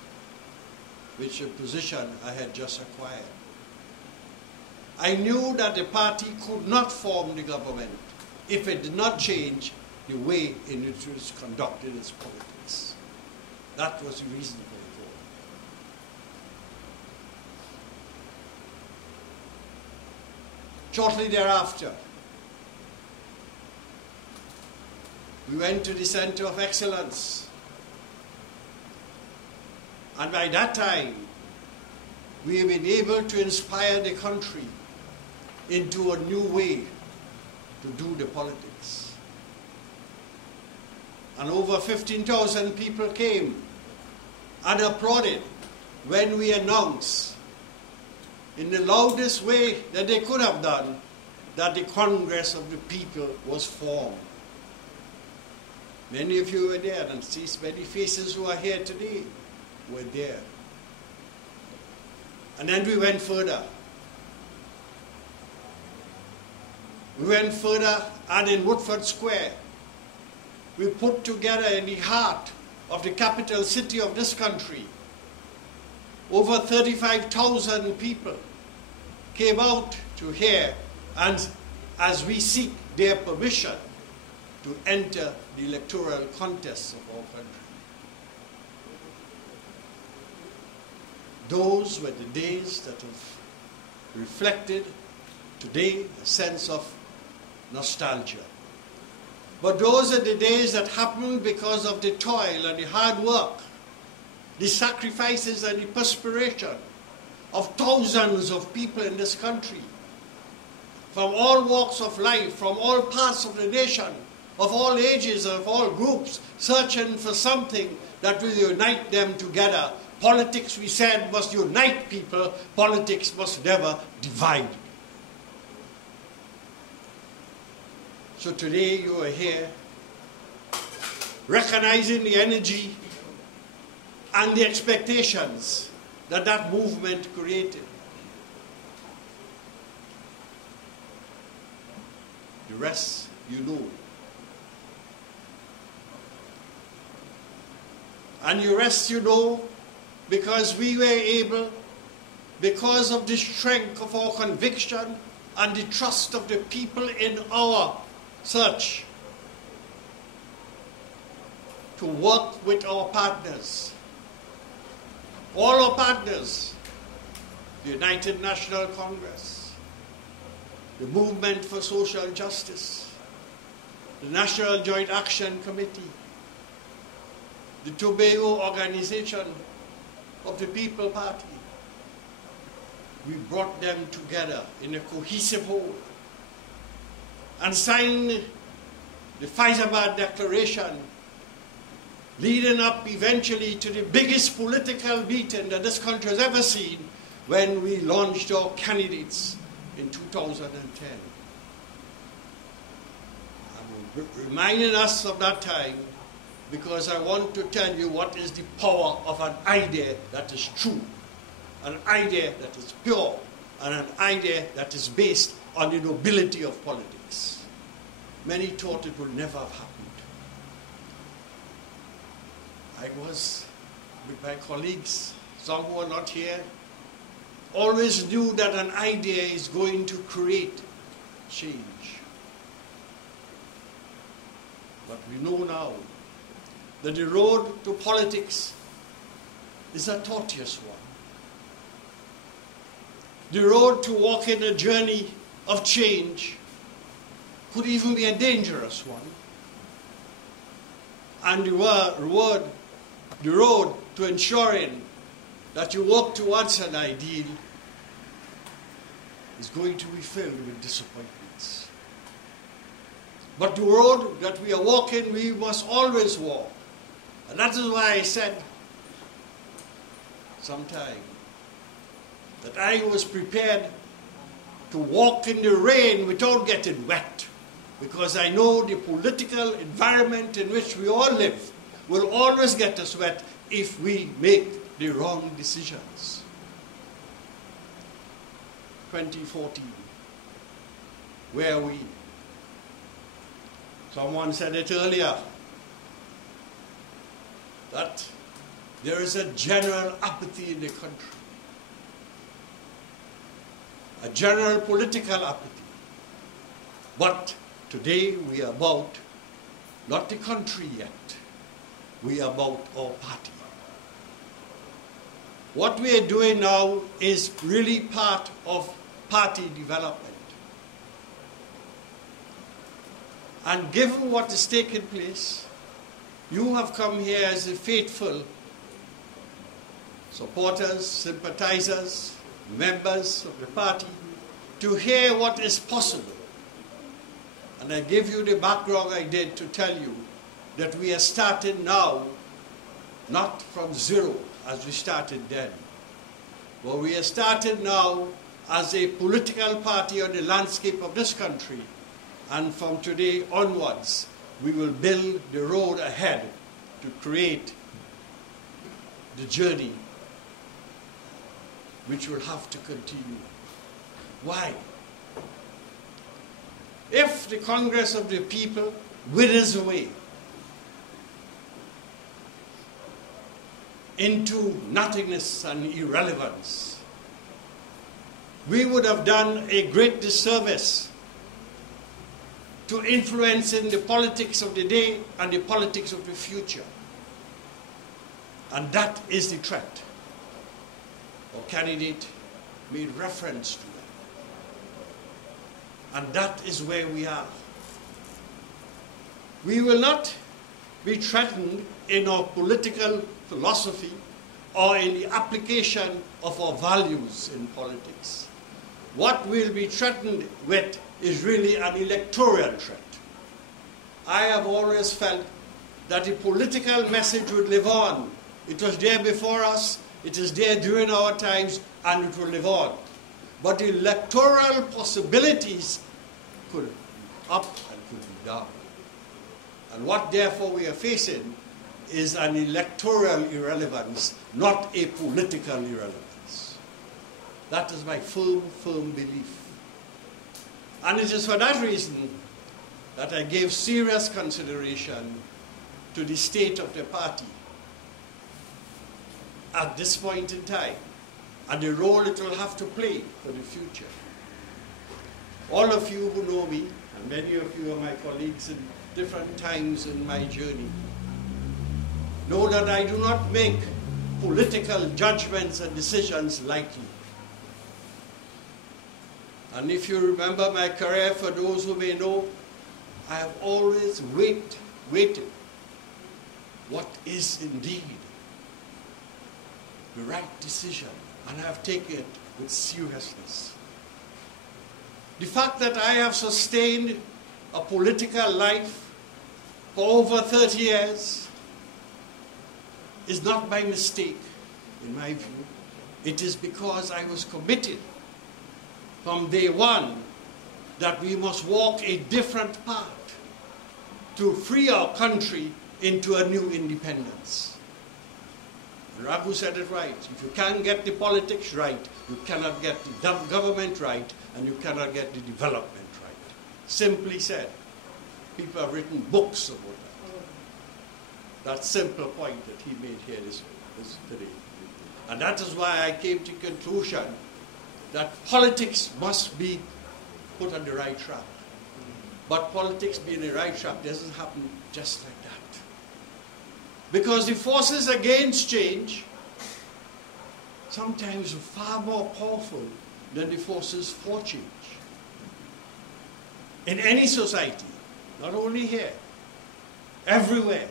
which a position I had just acquired. I knew that the party could not form the government if it did not change the way in which it was conducting its politics. That was the reason for the vote. Shortly thereafter, we went to the Center of Excellence. And by that time, we have been able to inspire the country into a new way to do the politics. And over 15,000 people came and applauded when we announced, in the loudest way that they could have done, that the Congress of the People was formed. Many of you were there, and see many faces who are here today were there. And then we went further. We went further, and in Woodford Square, we put together in the heart of the capital city of this country, over 35,000 people came out to hear, and as we seek their permission to enter the electoral contests of our country. Those were the days that have reflected today a sense of nostalgia. But those are the days that happened because of the toil and the hard work, the sacrifices and the perspiration of thousands of people in this country, from all walks of life, from all parts of the nation, of all ages, of all groups, searching for something that will unite them together. Politics, we said, must unite people. Politics must never divide. So today you are here recognizing the energy and the expectations that that movement created. The rest you know. And the rest you know because we were able, because of the strength of our conviction and the trust of the people in our search, to work with our partners, all our partners, the United National Congress, the Movement for Social Justice, the National Joint Action Committee, the Tobago Organization of the People Party, we brought them together in a cohesive whole and signed the Faizabad Declaration, leading up eventually to the biggest political meeting that this country has ever seen when we launched our candidates in 2010. I'm reminding us of that time because I want to tell you what is the power of an idea that is true, an idea that is pure, and an idea that is based on the nobility of politics. Many thought it would never have happened. I was with my colleagues, some who are not here, always knew that an idea is going to create change. But we know now that the road to politics is a tortuous one. The road to walking a journey of change could even be a dangerous one. And the road to ensuring that you walk towards an ideal is going to be filled with disappointments. But the road that we are walking, we must always walk. And that is why I said sometime that I was prepared to walk in the rain without getting wet, because I know the political environment in which we all live will always get us wet if we make the wrong decisions. 2014, where we? Someone said it earlier, that there is a general apathy in the country, a general political apathy. But today we are about not the country yet, we are about our party. What we are doing now is really part of party development. And given what is taking place, you have come here as a faithful supporters, sympathizers, members of the party to hear what is possible. And I give you the background I did to tell you that we are starting now, not from zero as we started then, but we are starting now as a political party on the landscape of this country. And from today onwards, we will build the road ahead to create the journey which will have to continue. Why? If the Congress of the People withers away into nothingness and irrelevance, we would have done a great disservice to influencing the politics of the day and the politics of the future. And that is the threat. Our candidate made reference to it. And that is where we are. We will not be threatened in our political philosophy or in the application of our values in politics. What we'll be threatened with is really an electoral threat. I have always felt that the political message would live on. It was there before us, it is there during our times, and it will live on. But the electoral possibilities could be up and could be down. And what therefore we are facing is an electoral irrelevance, not a political irrelevance. That is my firm, firm belief. And it is for that reason that I gave serious consideration to the state of the party at this point in time and the role it will have to play for the future. All of you who know me, and many of you are my colleagues in different times in my journey, know that I do not make political judgments and decisions lightly. And if you remember my career, for those who may know, I have always waited what is indeed the right decision, and I have taken it with seriousness. The fact that I have sustained a political life for over 30 years is not by mistake, in my view. It is because I was committed from day one that we must walk a different path to free our country into a new independence. Raghu said it right. If you can't get the politics right, you cannot get the government right, and you cannot get the development right. Simply said. People have written books about that. That simple point that he made here this today. And that is why I came to the conclusion that politics must be put on the right track. But politics being the right track doesn't happen just like that. Because the forces against change sometimes are far more powerful than the forces for change. In any society, not only here, everywhere.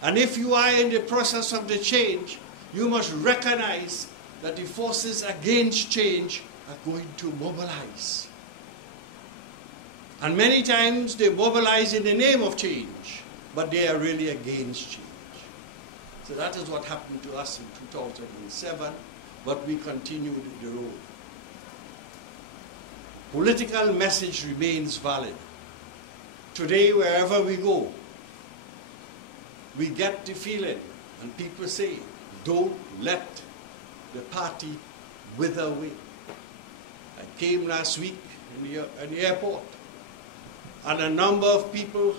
And if you are in the process of the change, you must recognize that the forces against change are going to mobilize. And many times they mobilize in the name of change, but they are really against change. So that is what happened to us in 2007, but we continued the road. Political message remains valid. Today, wherever we go, we get the feeling, and people say, don't let the party wither away. I came last week in the airport, and a number of people,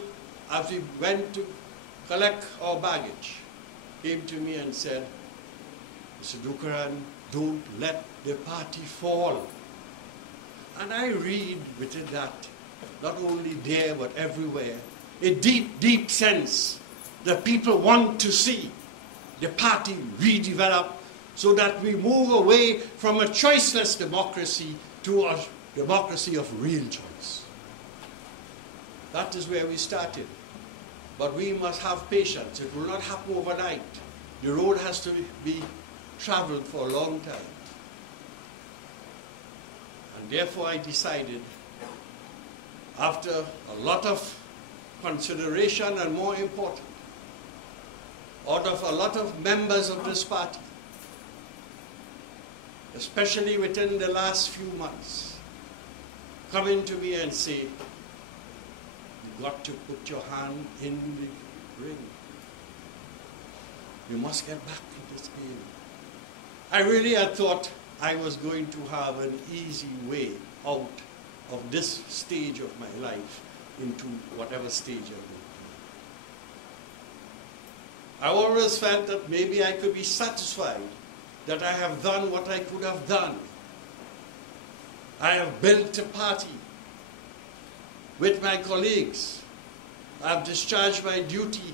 as we went to collect our baggage, came to me and said, Mr. Dookeran, don't let the party fall. And I read within that, not only there but everywhere, a deep, deep sense that people want to see the party redevelop so that we move away from a choiceless democracy to a democracy of real choice. That is where we started. But we must have patience. It will not happen overnight. The road has to be traveled for a long time. And therefore I decided, after a lot of consideration and more important, out of a lot of members of this party, especially within the last few months, coming to me and say, you've got to put your hand in the ring. You must get back to this game. I really had thought I was going to have an easy way out of this stage of my life into whatever stage I go. I always felt that maybe I could be satisfied that I have done what I could have done. I have built a party with my colleagues. I have discharged my duty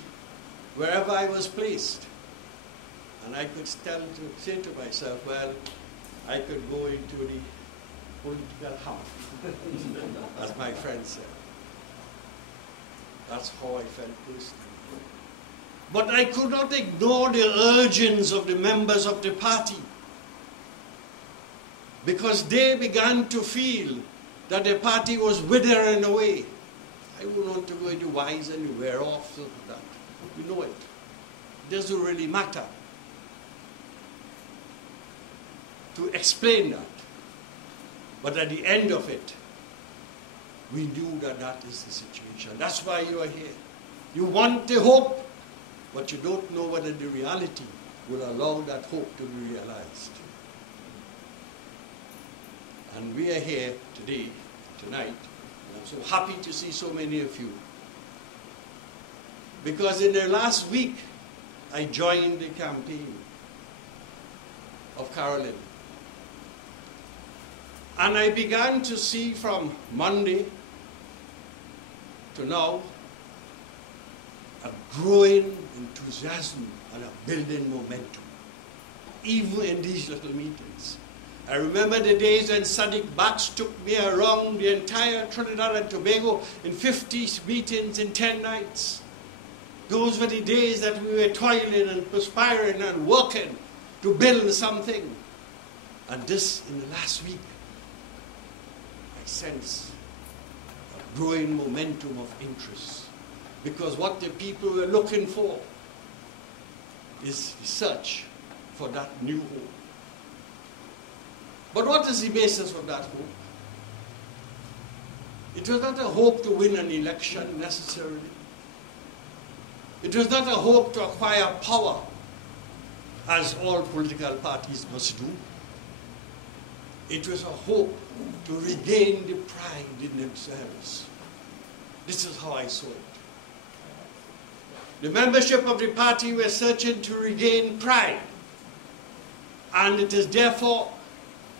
wherever I was placed. And I could say to myself, well, I could go into the political hump, as my friend said. That's how I felt personally. But I could not ignore the urgings of the members of the party, because they began to feel that the party was withering away. I wouldn't want to go into whys and wear off of that. We know it. It doesn't really matter to explain that. But at the end of it, we knew that that is the situation. That's why you are here. You want the hope, but you don't know whether the reality will allow that hope to be realized. And we are here today, tonight. I'm so happy to see so many of you. Because in the last week, I joined the campaign of Carolyn. And I began to see from Monday to now a growing enthusiasm and a building momentum, even in these little meetings. I remember the days when Sadiq Bax took me around the entire Trinidad and Tobago in 50 meetings in 10 nights. Those were the days that we were toiling and perspiring and working to build something. And this, in the last week, I sense a growing momentum of interest. Because what the people were looking for is the search for that new hope. But what is the basis of that hope? It was not a hope to win an election necessarily. It was not a hope to acquire power, as all political parties must do. It was a hope to regain the pride in themselves. This is how I saw it. The membership of the party were searching to regain pride. And it is therefore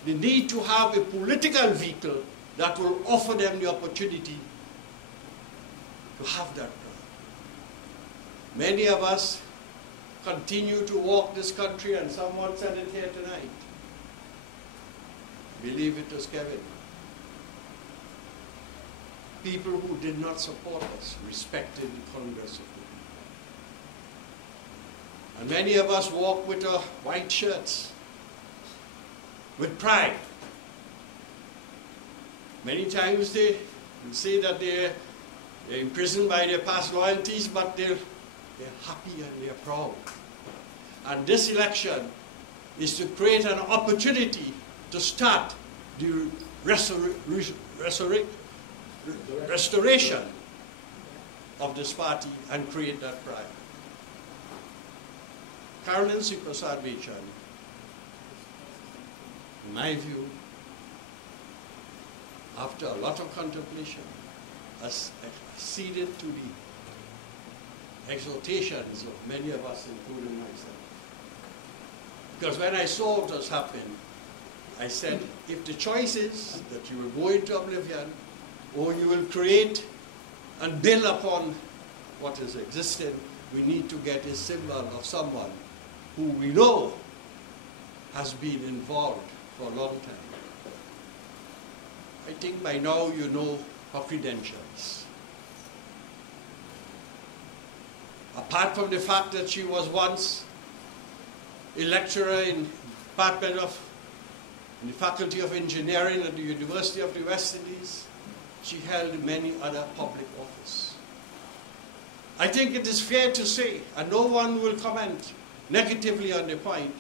the need to have a political vehicle that will offer them the opportunity to have that pride. Many of us continue to walk this country, and someone said it here tonight. I believe it was Kevin. People who did not support us respected the Congress of the People. And many of us walk with our white shirts, with pride. Many times they say that they're imprisoned by their past loyalties, but they're happy and they're proud. And this election is to create an opportunity to start the restoration of this party and create that pride. Carolyn Seepersad-Bachan, in my view, after a lot of contemplation, has acceded to the exhortations of many of us, including myself. Because when I saw what was happening, I said, if the choice is that you will go into oblivion, or you will create and build upon what is existing, we need to get a symbol of someone who we know has been involved for a long time. I think by now you know her credentials. Apart from the fact that she was once a lecturer in the Faculty of Engineering at the University of the West Indies, she held many other public offices. I think it is fair to say, and no one will comment negatively on the point,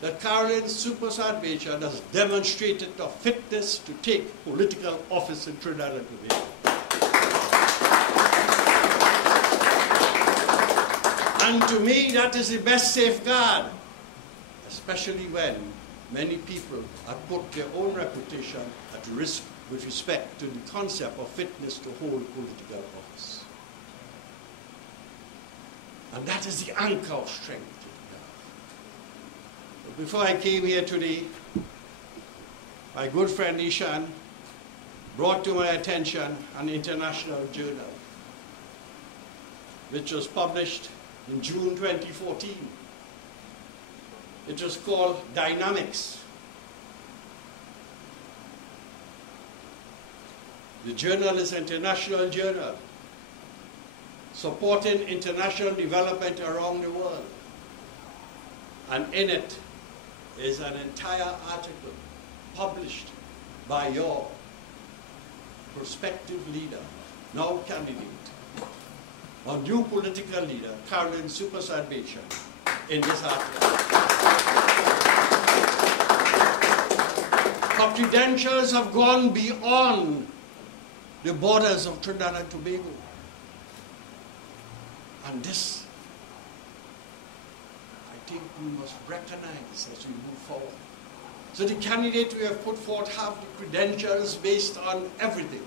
that Carolyn Seepersad-Bachan has demonstrated the fitness to take political office in Trinidad and Tobago. And to me, that is the best safeguard, especially when many people have put their own reputation at risk with respect to the concept of fitness to hold political office. And that is the anchor of strength. Before I came here today, my good friend Ishan brought to my attention an international journal which was published in June 2014. It was called Dynamics. The journal is an international journal supporting international development around the world. And in it is an entire article published by your prospective leader, now candidate, or new political leader, Carolyn Seepersad-Bachan, in this article. Her credentials have gone beyond the borders of Trinidad and Tobago. And this, I think we must recognize as we move forward. So the candidate we have put forth have the credentials based on everything.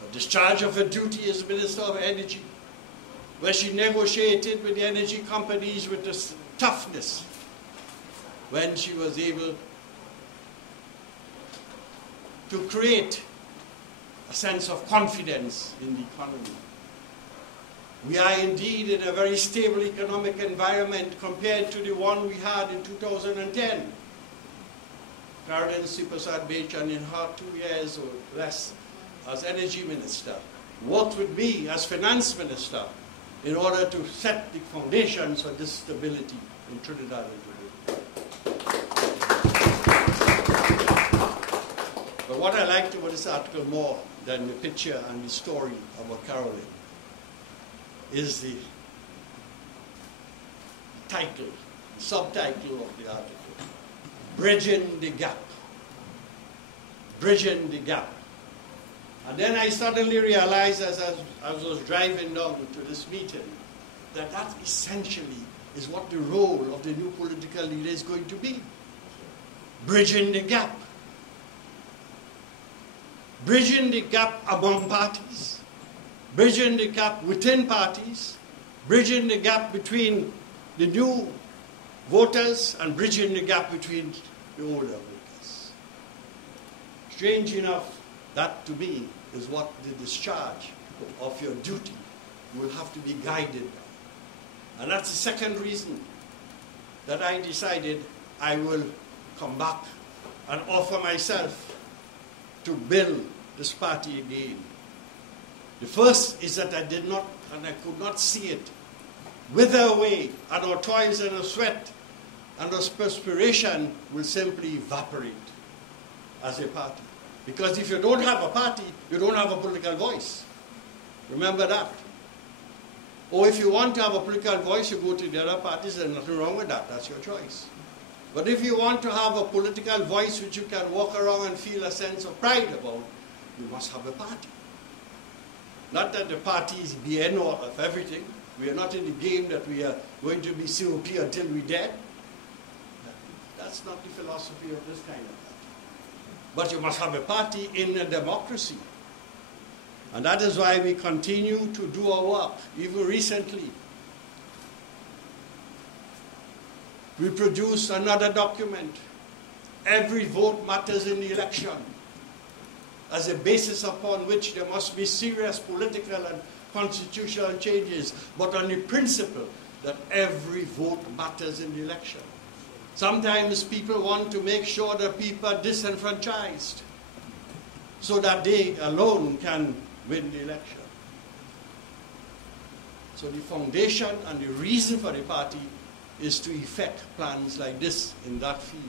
The discharge of her duty as Minister of Energy, where she negotiated with the energy companies with this toughness when she was able to create a sense of confidence in the economy. We are indeed in a very stable economic environment compared to the one we had in 2010. Carolyn Seepersad-Bachan, in her 2 years or less as Energy Minister, worked with me as Finance Minister in order to set the foundations for this stability in Trinidad and Tobago. what I liked about this article more than the picture and the story about Carolyn is the title, the subtitle of the article, Bridging the Gap. Bridging the Gap. And then I suddenly realized as I was driving down to this meeting that that essentially is what the role of the new political leader is going to be. Bridging the gap. Bridging the gap among parties. Bridging the gap within parties. Bridging the gap between the new voters and bridging the gap between the older voters. Strange enough, that to me is what the discharge of your duty will have to be guided by. And that's the second reason that I decided I will come back and offer myself to build this party again. The first is that I did not, and I could not see it, wither away, and our toils and our sweat and our perspiration will simply evaporate as a party. Because if you don't have a party, you don't have a political voice. Remember that. Or if you want to have a political voice, you go to the other parties, there's nothing wrong with that. That's your choice. But if you want to have a political voice which you can walk around and feel a sense of pride about, you must have a party. Not that the party is the end of everything. We are not in the game that we are going to be COP until we're dead. That's not the philosophy of this kind of party. But you must have a party in a democracy. And that is why we continue to do our work. Even recently, we produced another document. Every vote matters in the election, as a basis upon which there must be serious political and constitutional changes, but on the principle that every vote matters in the election. Sometimes people want to make sure that people are disenfranchised so that they alone can win the election. So the foundation and the reason for the party is to effect plans like this in that field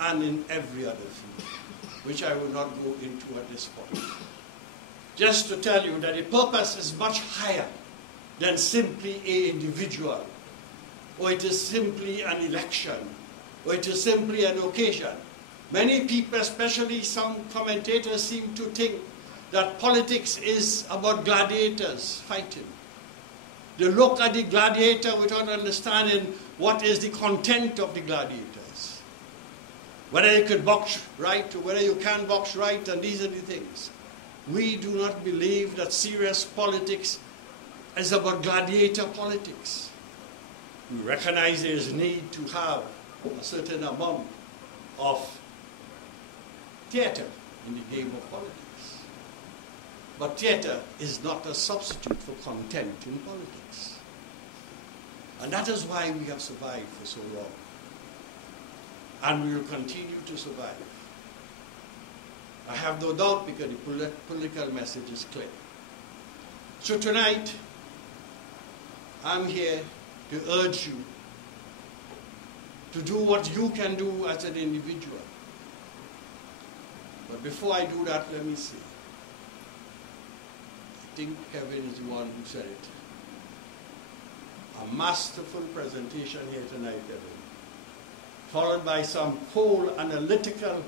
and in every other field, which I will not go into at this point. Just to tell you that the purpose is much higher than simply an individual, or it is simply an election, or it is simply an occasion. Many people, especially some commentators, seem to think that politics is about gladiators fighting. They look at the gladiator without understanding what is the content of the gladiators. Whether you could box right or whether you can box right, and these are the things. We do not believe that serious politics is about gladiator politics. We recognize there is need to have a certain amount of theater in the game of politics. But theater is not a substitute for content in politics. And that is why we have survived for so long. And we will continue to survive. I have no doubt because the political message is clear. So tonight, I'm here to urge you to do what you can do as an individual. But before I do that, let me say, I think Kevin is the one who said it. A masterful presentation here tonight, Kevin, followed by some cold analytical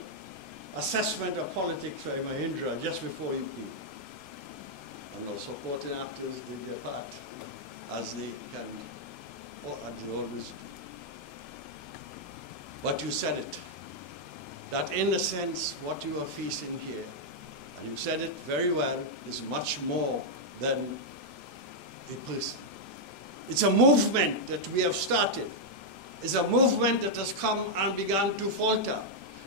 assessment of politics by Mahindra just before you came. And our supporting actors did their part, as they can, or as they always do. But you said it, that in a sense what you are facing here, and you said it very well, is much more than a person. It's a movement that we have started. It's a movement that has come and begun to falter.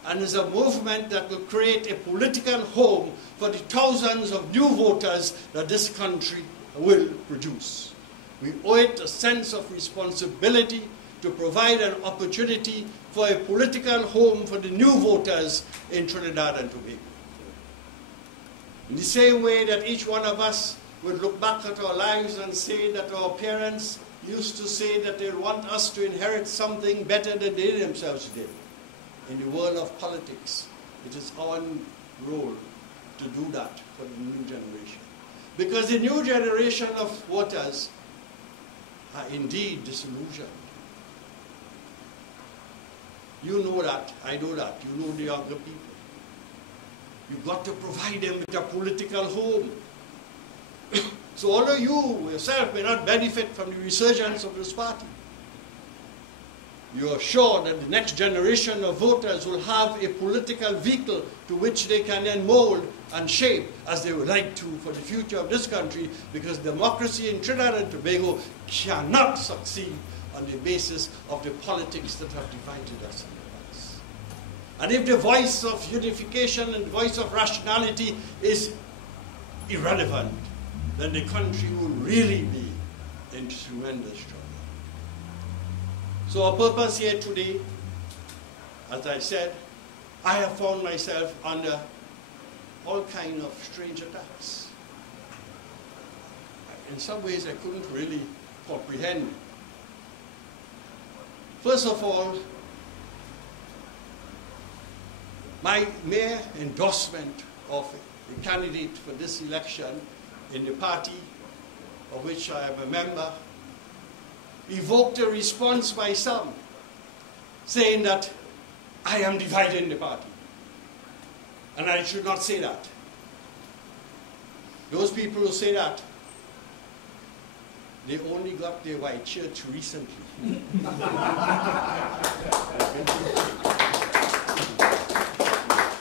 And it's a movement that will create a political home for the thousands of new voters that this country will produce. We owe it a sense of responsibility to provide an opportunity for a political home for the new voters in Trinidad and Tobago. In the same way that each one of us would look back at our lives and say that our parents used to say that they want us to inherit something better than they themselves did. In the world of politics, it is our role to do that for the new generation. Because the new generation of voters are indeed disillusioned. You know that, I know that, you know the younger people. You've got to provide them with a political home. So although you yourself may not benefit from the resurgence of this party, you are sure that the next generation of voters will have a political vehicle to which they can then mold and shape as they would like to for the future of this country, because democracy in Trinidad and Tobago cannot succeed on the basis of the politics that have divided us in the past. And if the voice of unification and the voice of rationality is irrelevant, then the country will really be in tremendous trouble. So our purpose here today, as I said, I have found myself under all kinds of strange attacks. In some ways I couldn't really comprehend. First of all, my mere endorsement of a candidate for this election in the party of which I am a member evoked a response by some saying that I am dividing the party. And I should not say that. Those people who say that, they only got their white shirts recently.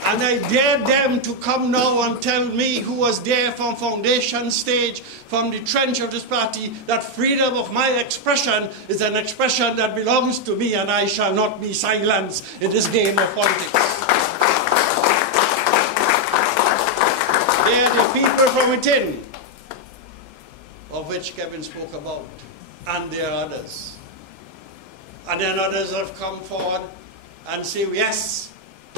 And I dare them to come now and tell me, who was there from foundation stage, from the trench of this party, that freedom of my expression is an expression that belongs to me, and I shall not be silenced in this game of politics. They are the people from within, of which Kevin spoke about, and there are others. And then others have come forward and say, yes,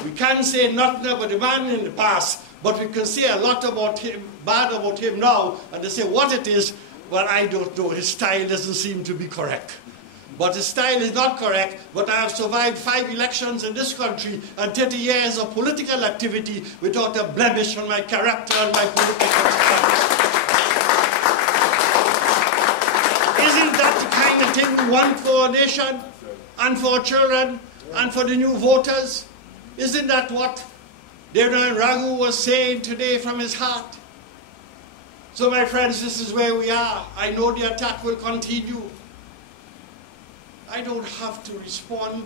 we can't say nothing about the man in the past, but we can say a lot about him, bad about him now, and they say what it is, well, I don't know. His style doesn't seem to be correct. But his style is not correct, but I have survived 5 elections in this country and 30 years of political activity without a blemish on my character and my political style. Isn't that the kind of thing we want for our nation and for our children and for the new voters? Isn't that what Dookeran Raghu was saying today from his heart? So my friends, this is where we are. I know the attack will continue. I don't have to respond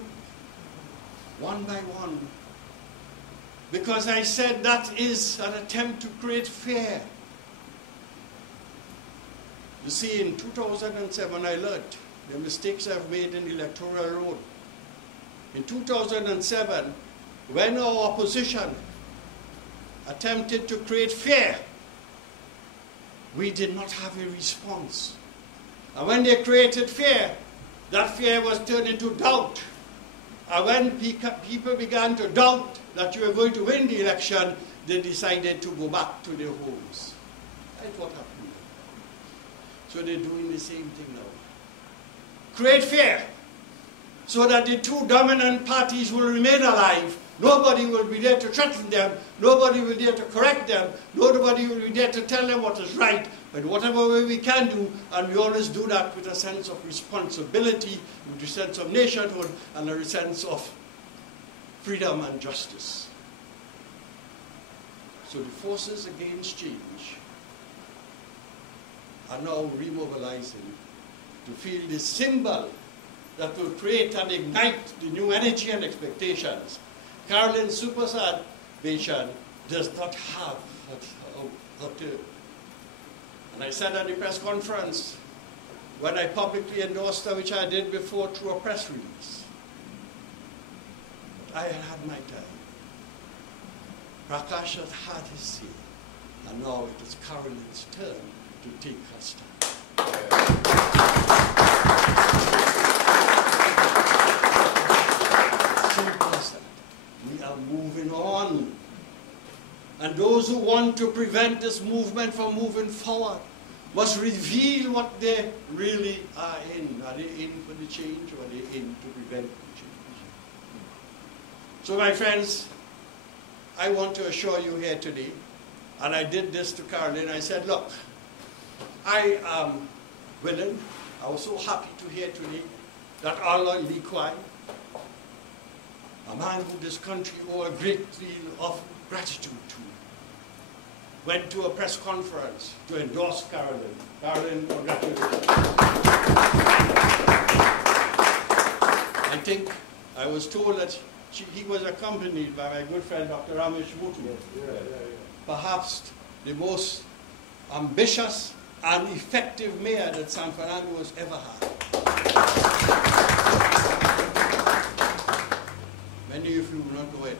one by one, because I said that is an attempt to create fear. You see, in 2007 I learned the mistakes I've made in the electoral road. In 2007, when our opposition attempted to create fear, we did not have a response. And when they created fear, that fear was turned into doubt. And when people began to doubt that you were going to win the election, they decided to go back to their homes. That's what happened. So they're doing the same thing now. Create fear so that the two dominant parties will remain alive. Nobody will be there to threaten them. Nobody will be there to correct them. Nobody will be there to tell them what is right. But whatever way we can do, and we always do that with a sense of responsibility, with a sense of nationhood, and a sense of freedom and justice. So the forces against change are now remobilizing to feel the symbol that will create and ignite the new energy and expectations. Carolyn Seepersad-Bachan does not have her term. And I said at the press conference, when I publicly endorsed her, which I did before through a press release, I had had my time. Prakash has had his say, and now it is Carolyn's turn to take her stand. We are moving on. And those who want to prevent this movement from moving forward must reveal what they really are in. Are they in for the change, or are they in to prevent the change? So my friends, I want to assure you here today, and I did this to Carolyn, I said, look, I am willing, I was so happy to hear today that Allah Lee Kwai, a man who this country owe a great deal of gratitude to, went to a press conference to endorse Carolyn. Carolyn, congratulations. I think I was told that he was accompanied by my good friend Dr. Ramesh Mutu, perhaps the most ambitious and effective mayor that San Fernando has ever had. Many of you will not know it,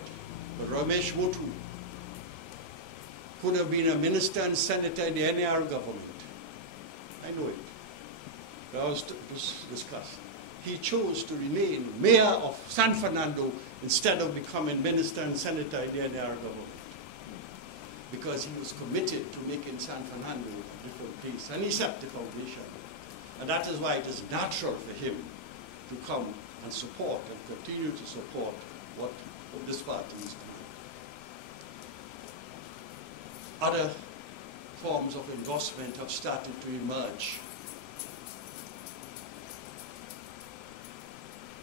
but Ramesh Mutu could have been a minister and senator in the NAR government. I know it. That was discussed. He chose to remain mayor of San Fernando instead of becoming minister and senator in the NAR government, because he was committed to making San Fernando a different place, and he set the foundation. And that is why it is natural for him to come and support and continue to support what this party is doing. Other forms of endorsement have started to emerge.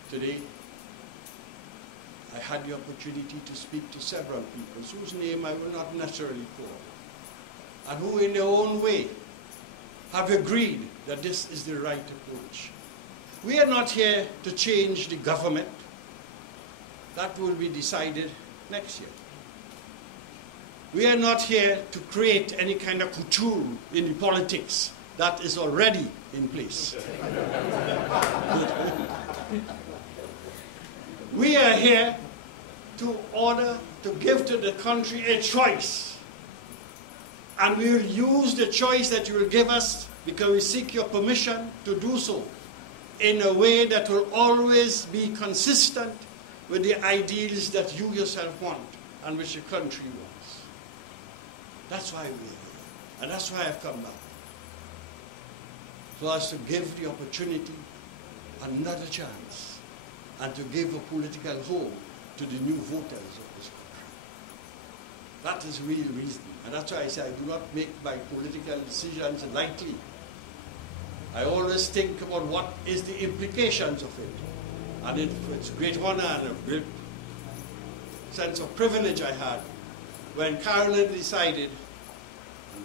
Today, I had the opportunity to speak to several people whose name I will not necessarily call, and who in their own way have agreed that this is the right approach. We are not here to change the government. That will be decided next year. We are not here to create any kind of couture in the politics that is already in place. We are here to give to the country a choice. And we will use the choice that you will give us, because we seek your permission to do so, in a way that will always be consistent with the ideals that you yourself want and which the country wants. That's why we are here. And that's why I've come back. So as to give the opportunity another chance, and to give a political hope to the new voters of this country. That is the real reason. And that's why I say I do not make my political decisions lightly. I always think about what is the implications of it. And it's a great honor and a great sense of privilege I had when Carolyn decided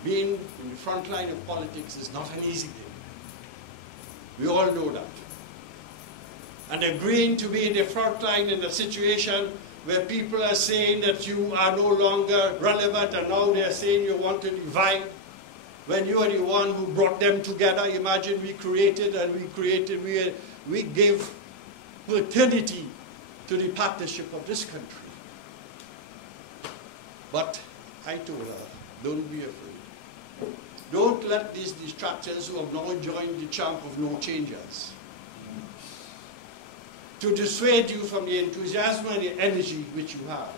being in the front line of politics is not an easy thing. We all know that. And agreeing to be in the front line in a situation where people are saying that you are no longer relevant, and now they are saying you want to divide, when you are the one who brought them together. Imagine we gave paternity to the partnership of this country. But I told her, don't be afraid. Don't let these distractors who have now joined the camp of no changers to dissuade you from the enthusiasm and the energy which you have.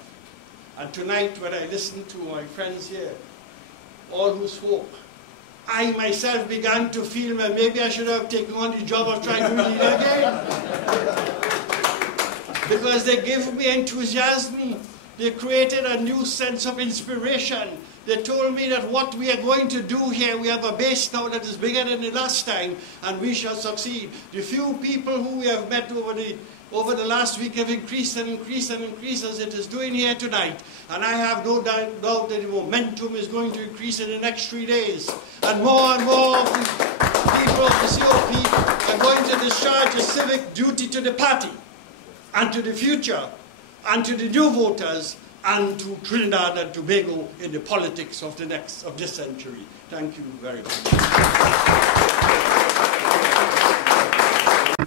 And tonight, when I listen to my friends here, all who spoke, I myself began to feel that maybe I should have taken on the job of trying to lead again. Because they gave me enthusiasm. They created a new sense of inspiration. They told me that what we are going to do here, we have a base now that is bigger than the last time, and we shall succeed. The few people who we have met over the last week have increased and increased and increased as it is doing here tonight. And I have no doubt that the momentum is going to increase in the next 3 days. And more of the people of the COP are going to discharge a civic duty to the party, and to the future, and to the new voters, and to Trinidad and Tobago in the politics of this century. Thank you very much.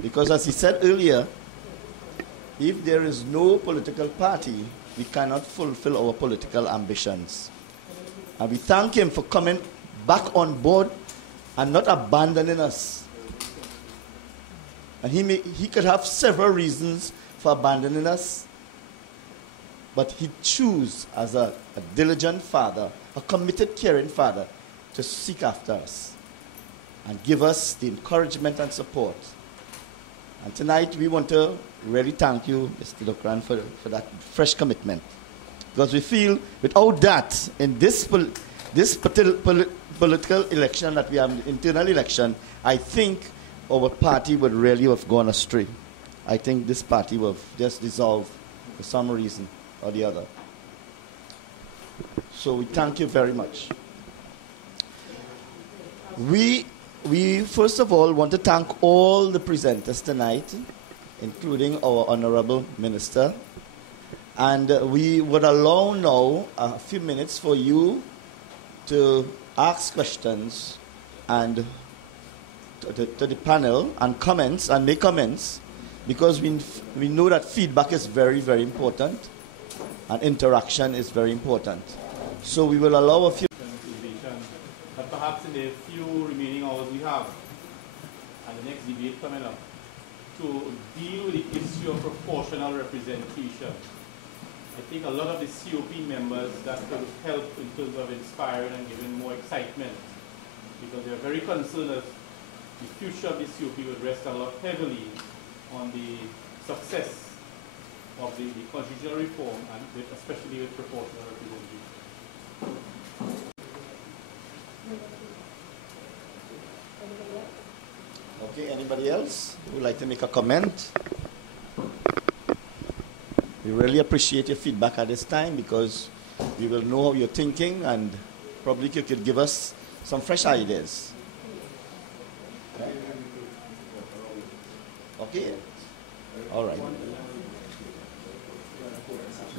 Because as he said earlier, if there is no political party, we cannot fulfill our political ambitions. And we thank him for coming back on board and not abandoning us. And he could have several reasons for abandoning us, but he chose as a diligent father, a committed, caring father, to seek after us and give us the encouragement and support. And tonight we want to really thank you, Mr. Dookeran, for that fresh commitment. Because we feel without that, in this political election that we have, internal election, I think our party would really have gone astray. I think this party will have just dissolved for some reason or the other. So we thank you very much. We first of all want to thank all the presenters tonight, including our Honorable Minister. And we would allow now a few minutes for you to ask questions and to the panel and comments and make comments, because we know that feedback is very, very important and interaction is very important. So we will allow a few. But perhaps in the few remaining hours we have, and the next debate coming up, to deal with the issue of proportional representation. I think a lot of the COP members that could help in terms of inspiring and giving more excitement, because they are very concerned that the future of the COP would rest a lot heavily on the success of the constitutional reform, and especially with proportional representation. Okay, anybody else who would like to make a comment? We really appreciate your feedback at this time, because we will know how you're thinking and probably you could give us some fresh ideas. Okay? All right.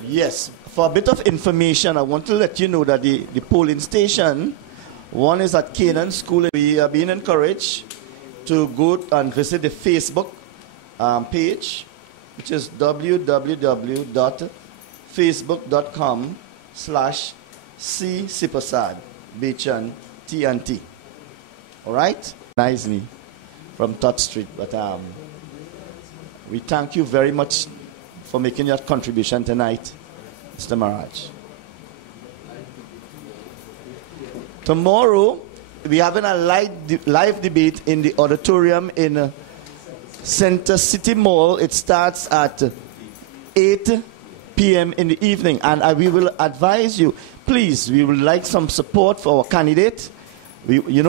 Yes, for a bit of information, I want to let you know that the polling station, one is at Canaan School. We are being encouraged to go and visit the Facebook page, which is www.facebook.com/C-Seepersad-Bachan TNT. All right? Nice me from Top Street. But we thank you very much for making your contribution tonight, Mr. Maraj. Tomorrow, we're having a live debate in the auditorium in Center City Mall. It starts at 8 p.m. in the evening. And we will advise you, please, we would like some support for our candidate. You know.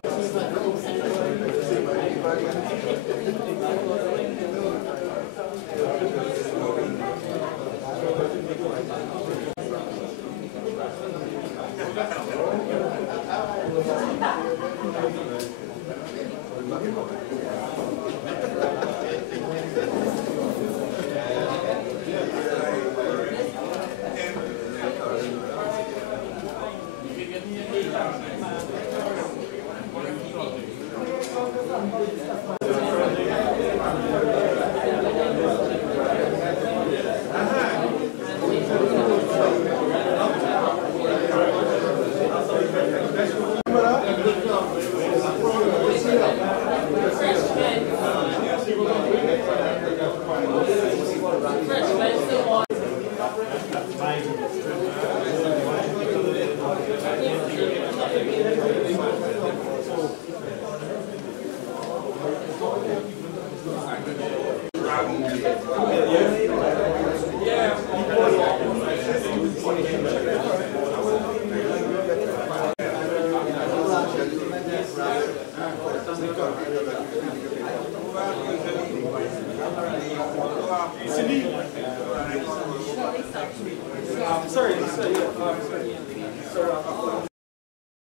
Sorry.